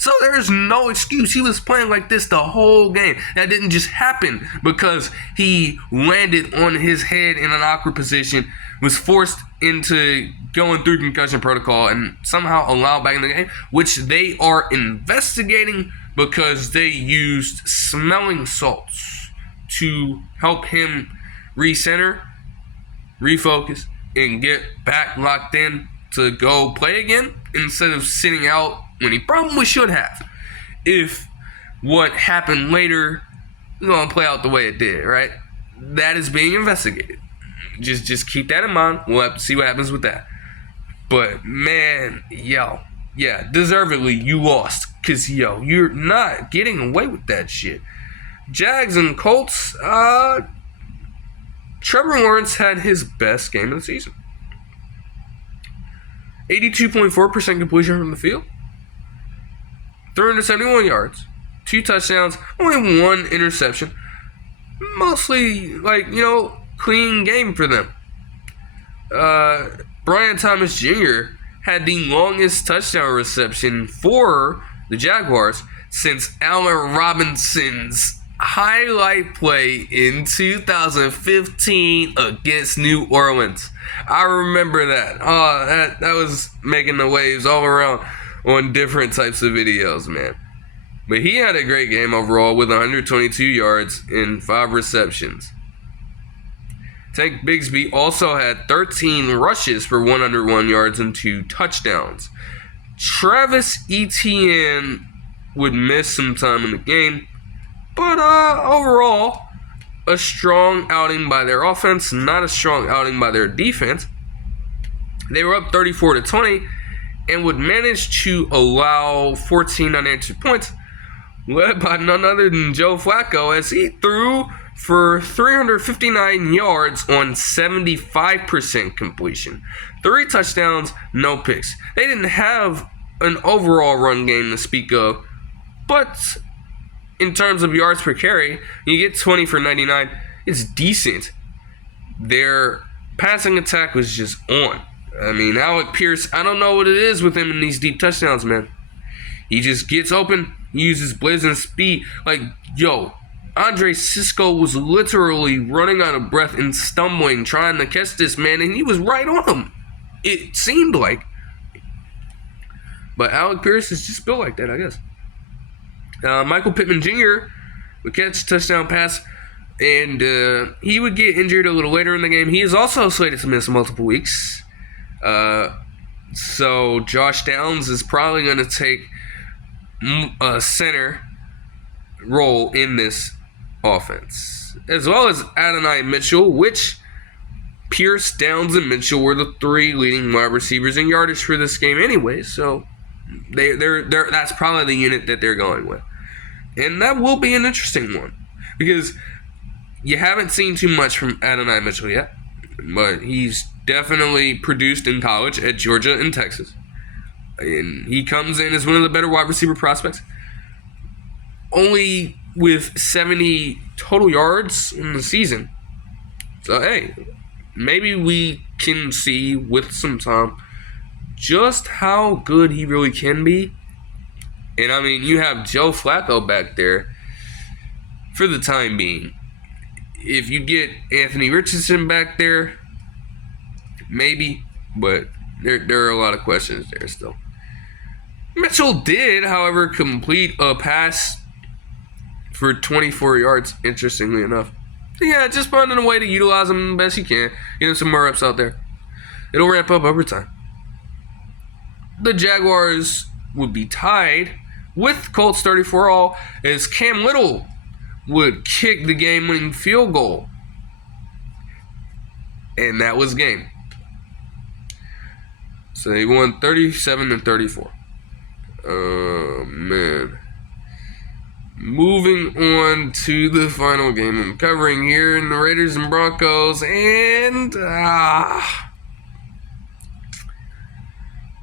So there's no excuse. He was playing like this the whole game. That didn't just happen because he landed on his head in an awkward position, was forced into going through concussion protocol, and somehow allowed back in the game, which they are investigating because they used smelling salts to help him recenter, refocus, and get back locked in to go play again instead of sitting out when he probably should have, if what happened later is going to play out the way it did, right? That is being investigated. Just keep that in mind. We'll have to see what happens with that. But, man, yeah, deservedly, you lost. Because, you're not getting away with that shit. Jags and Colts, Trevor Lawrence had his best game of the season. 82.4% completion from the field. 371 yards. 2 touchdowns. Only 1 interception. Mostly, clean game for them. Brian Thomas Jr. had the longest touchdown reception for the Jaguars since Allen Robinson's highlight play in 2015 against New Orleans. I remember that. Oh, that was making the waves all around on different types of videos, man. But he had a great game overall with 122 yards and 5 receptions. Tank Bigsby also had 13 rushes for 101 yards and 2 touchdowns. Travis Etienne would miss some time in the game, but overall, a strong outing by their offense, not a strong outing by their defense. They were up 34-20 and would manage to allow 14 unanswered points, led by none other than Joe Flacco, as he threw for 359 yards on 75% completion. 3 touchdowns, no picks. They didn't have an overall run game to speak of, but in terms of yards per carry, you get 20 for 99. It's decent. Their passing attack was just on. I mean, Alec Pierce, I don't know what it is with him in these deep touchdowns, man. He just gets open, uses blazing speed. Andre Cisco was literally running out of breath and stumbling, trying to catch this man, and he was right on him. It seemed like. But Alec Pierce is just built like that, I guess. Michael Pittman Jr. would catch a touchdown pass, and he would get injured a little later in the game. He is also slated to miss multiple weeks. So Josh Downs is probably going to take a center role in this offense, as well as Adonai Mitchell, which Pierce, Downs, and Mitchell were the 3 leading wide receivers in yardage for this game anyway. So they're that's probably the unit that they're going with. And that will be an interesting one, because you haven't seen too much from Adonai Mitchell yet, but he's definitely produced in college at Georgia and Texas. And he comes in as one of the better wide receiver prospects. Only with 70 total yards in the season. So, hey, maybe we can see with some time just how good he really can be. And, I mean, you have Joe Flacco back there for the time being. If you get Anthony Richardson back there, maybe, but there are a lot of questions there still. Mitchell did, however, complete a pass for 24 yards, interestingly enough. Yeah, just finding a way to utilize him the best you can. Get him some more reps out there. It'll ramp up over time. The Jaguars would be tied with Colts 34 all as Cam Little would kick the game-winning field goal. And that was game. So they won 37-34. Oh, man. Moving on to the final game I'm covering here in the Raiders and Broncos. And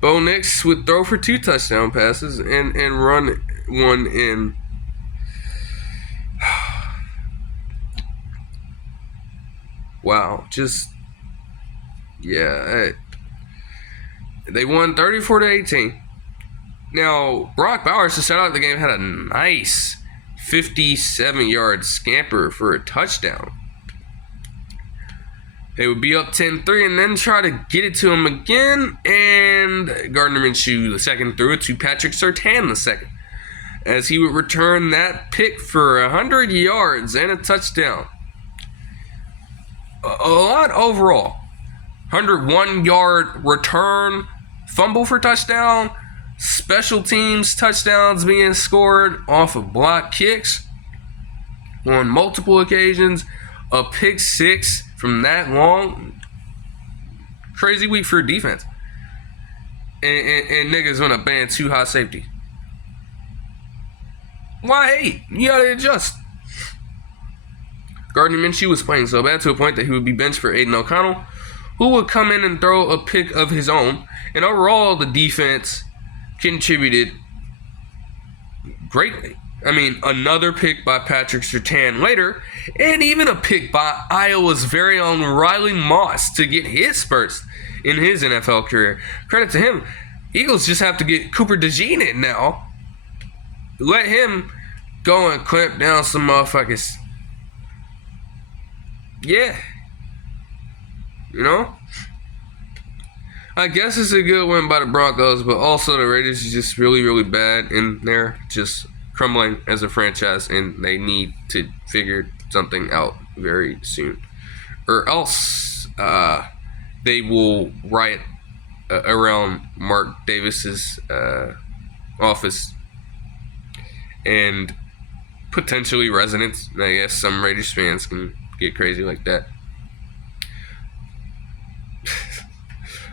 Bo Nix would throw for 2 touchdown passes and run one in. Wow, just, yeah. They won 34-18. Now, Brock Bowers, to start out the game, had a nice 57-yard scamper for a touchdown. They would be up 10-3 and then try to get it to him again. And Gardner Minshew II threw it to Patrick Surtain II, as he would return that pick for 100 yards and a touchdown. A lot overall. 101-yard return, fumble for touchdown, special teams touchdowns being scored off of block kicks on multiple occasions, a pick 6 from that long. Crazy week for defense. And niggas want to ban 2 high safety. Why 8? You gotta adjust. Gardner Minshew was playing so bad to a point that he would be benched for Aiden O'Connell, who would come in and throw a pick of his own. And overall, the defense contributed greatly. I mean, another pick by Patrick Surtain later, and even a pick by Iowa's very own Riley Moss to get his spurts in his NFL career. Credit to him. Eagles just have to get Cooper DeJean in now. Let him go and clamp down some motherfuckers. Yeah. You know? I guess it's a good win by the Broncos, but also the Raiders is just really, really bad, and they're just crumbling as a franchise, and they need to figure something out very soon. Or else they will riot around Mark Davis's office and potentially residents. I guess some Raiders fans can get crazy like that.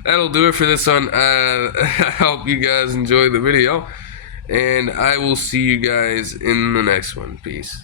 That'll do it for this one. I hope you guys enjoyed the video, and I will see you guys in the next one. Peace.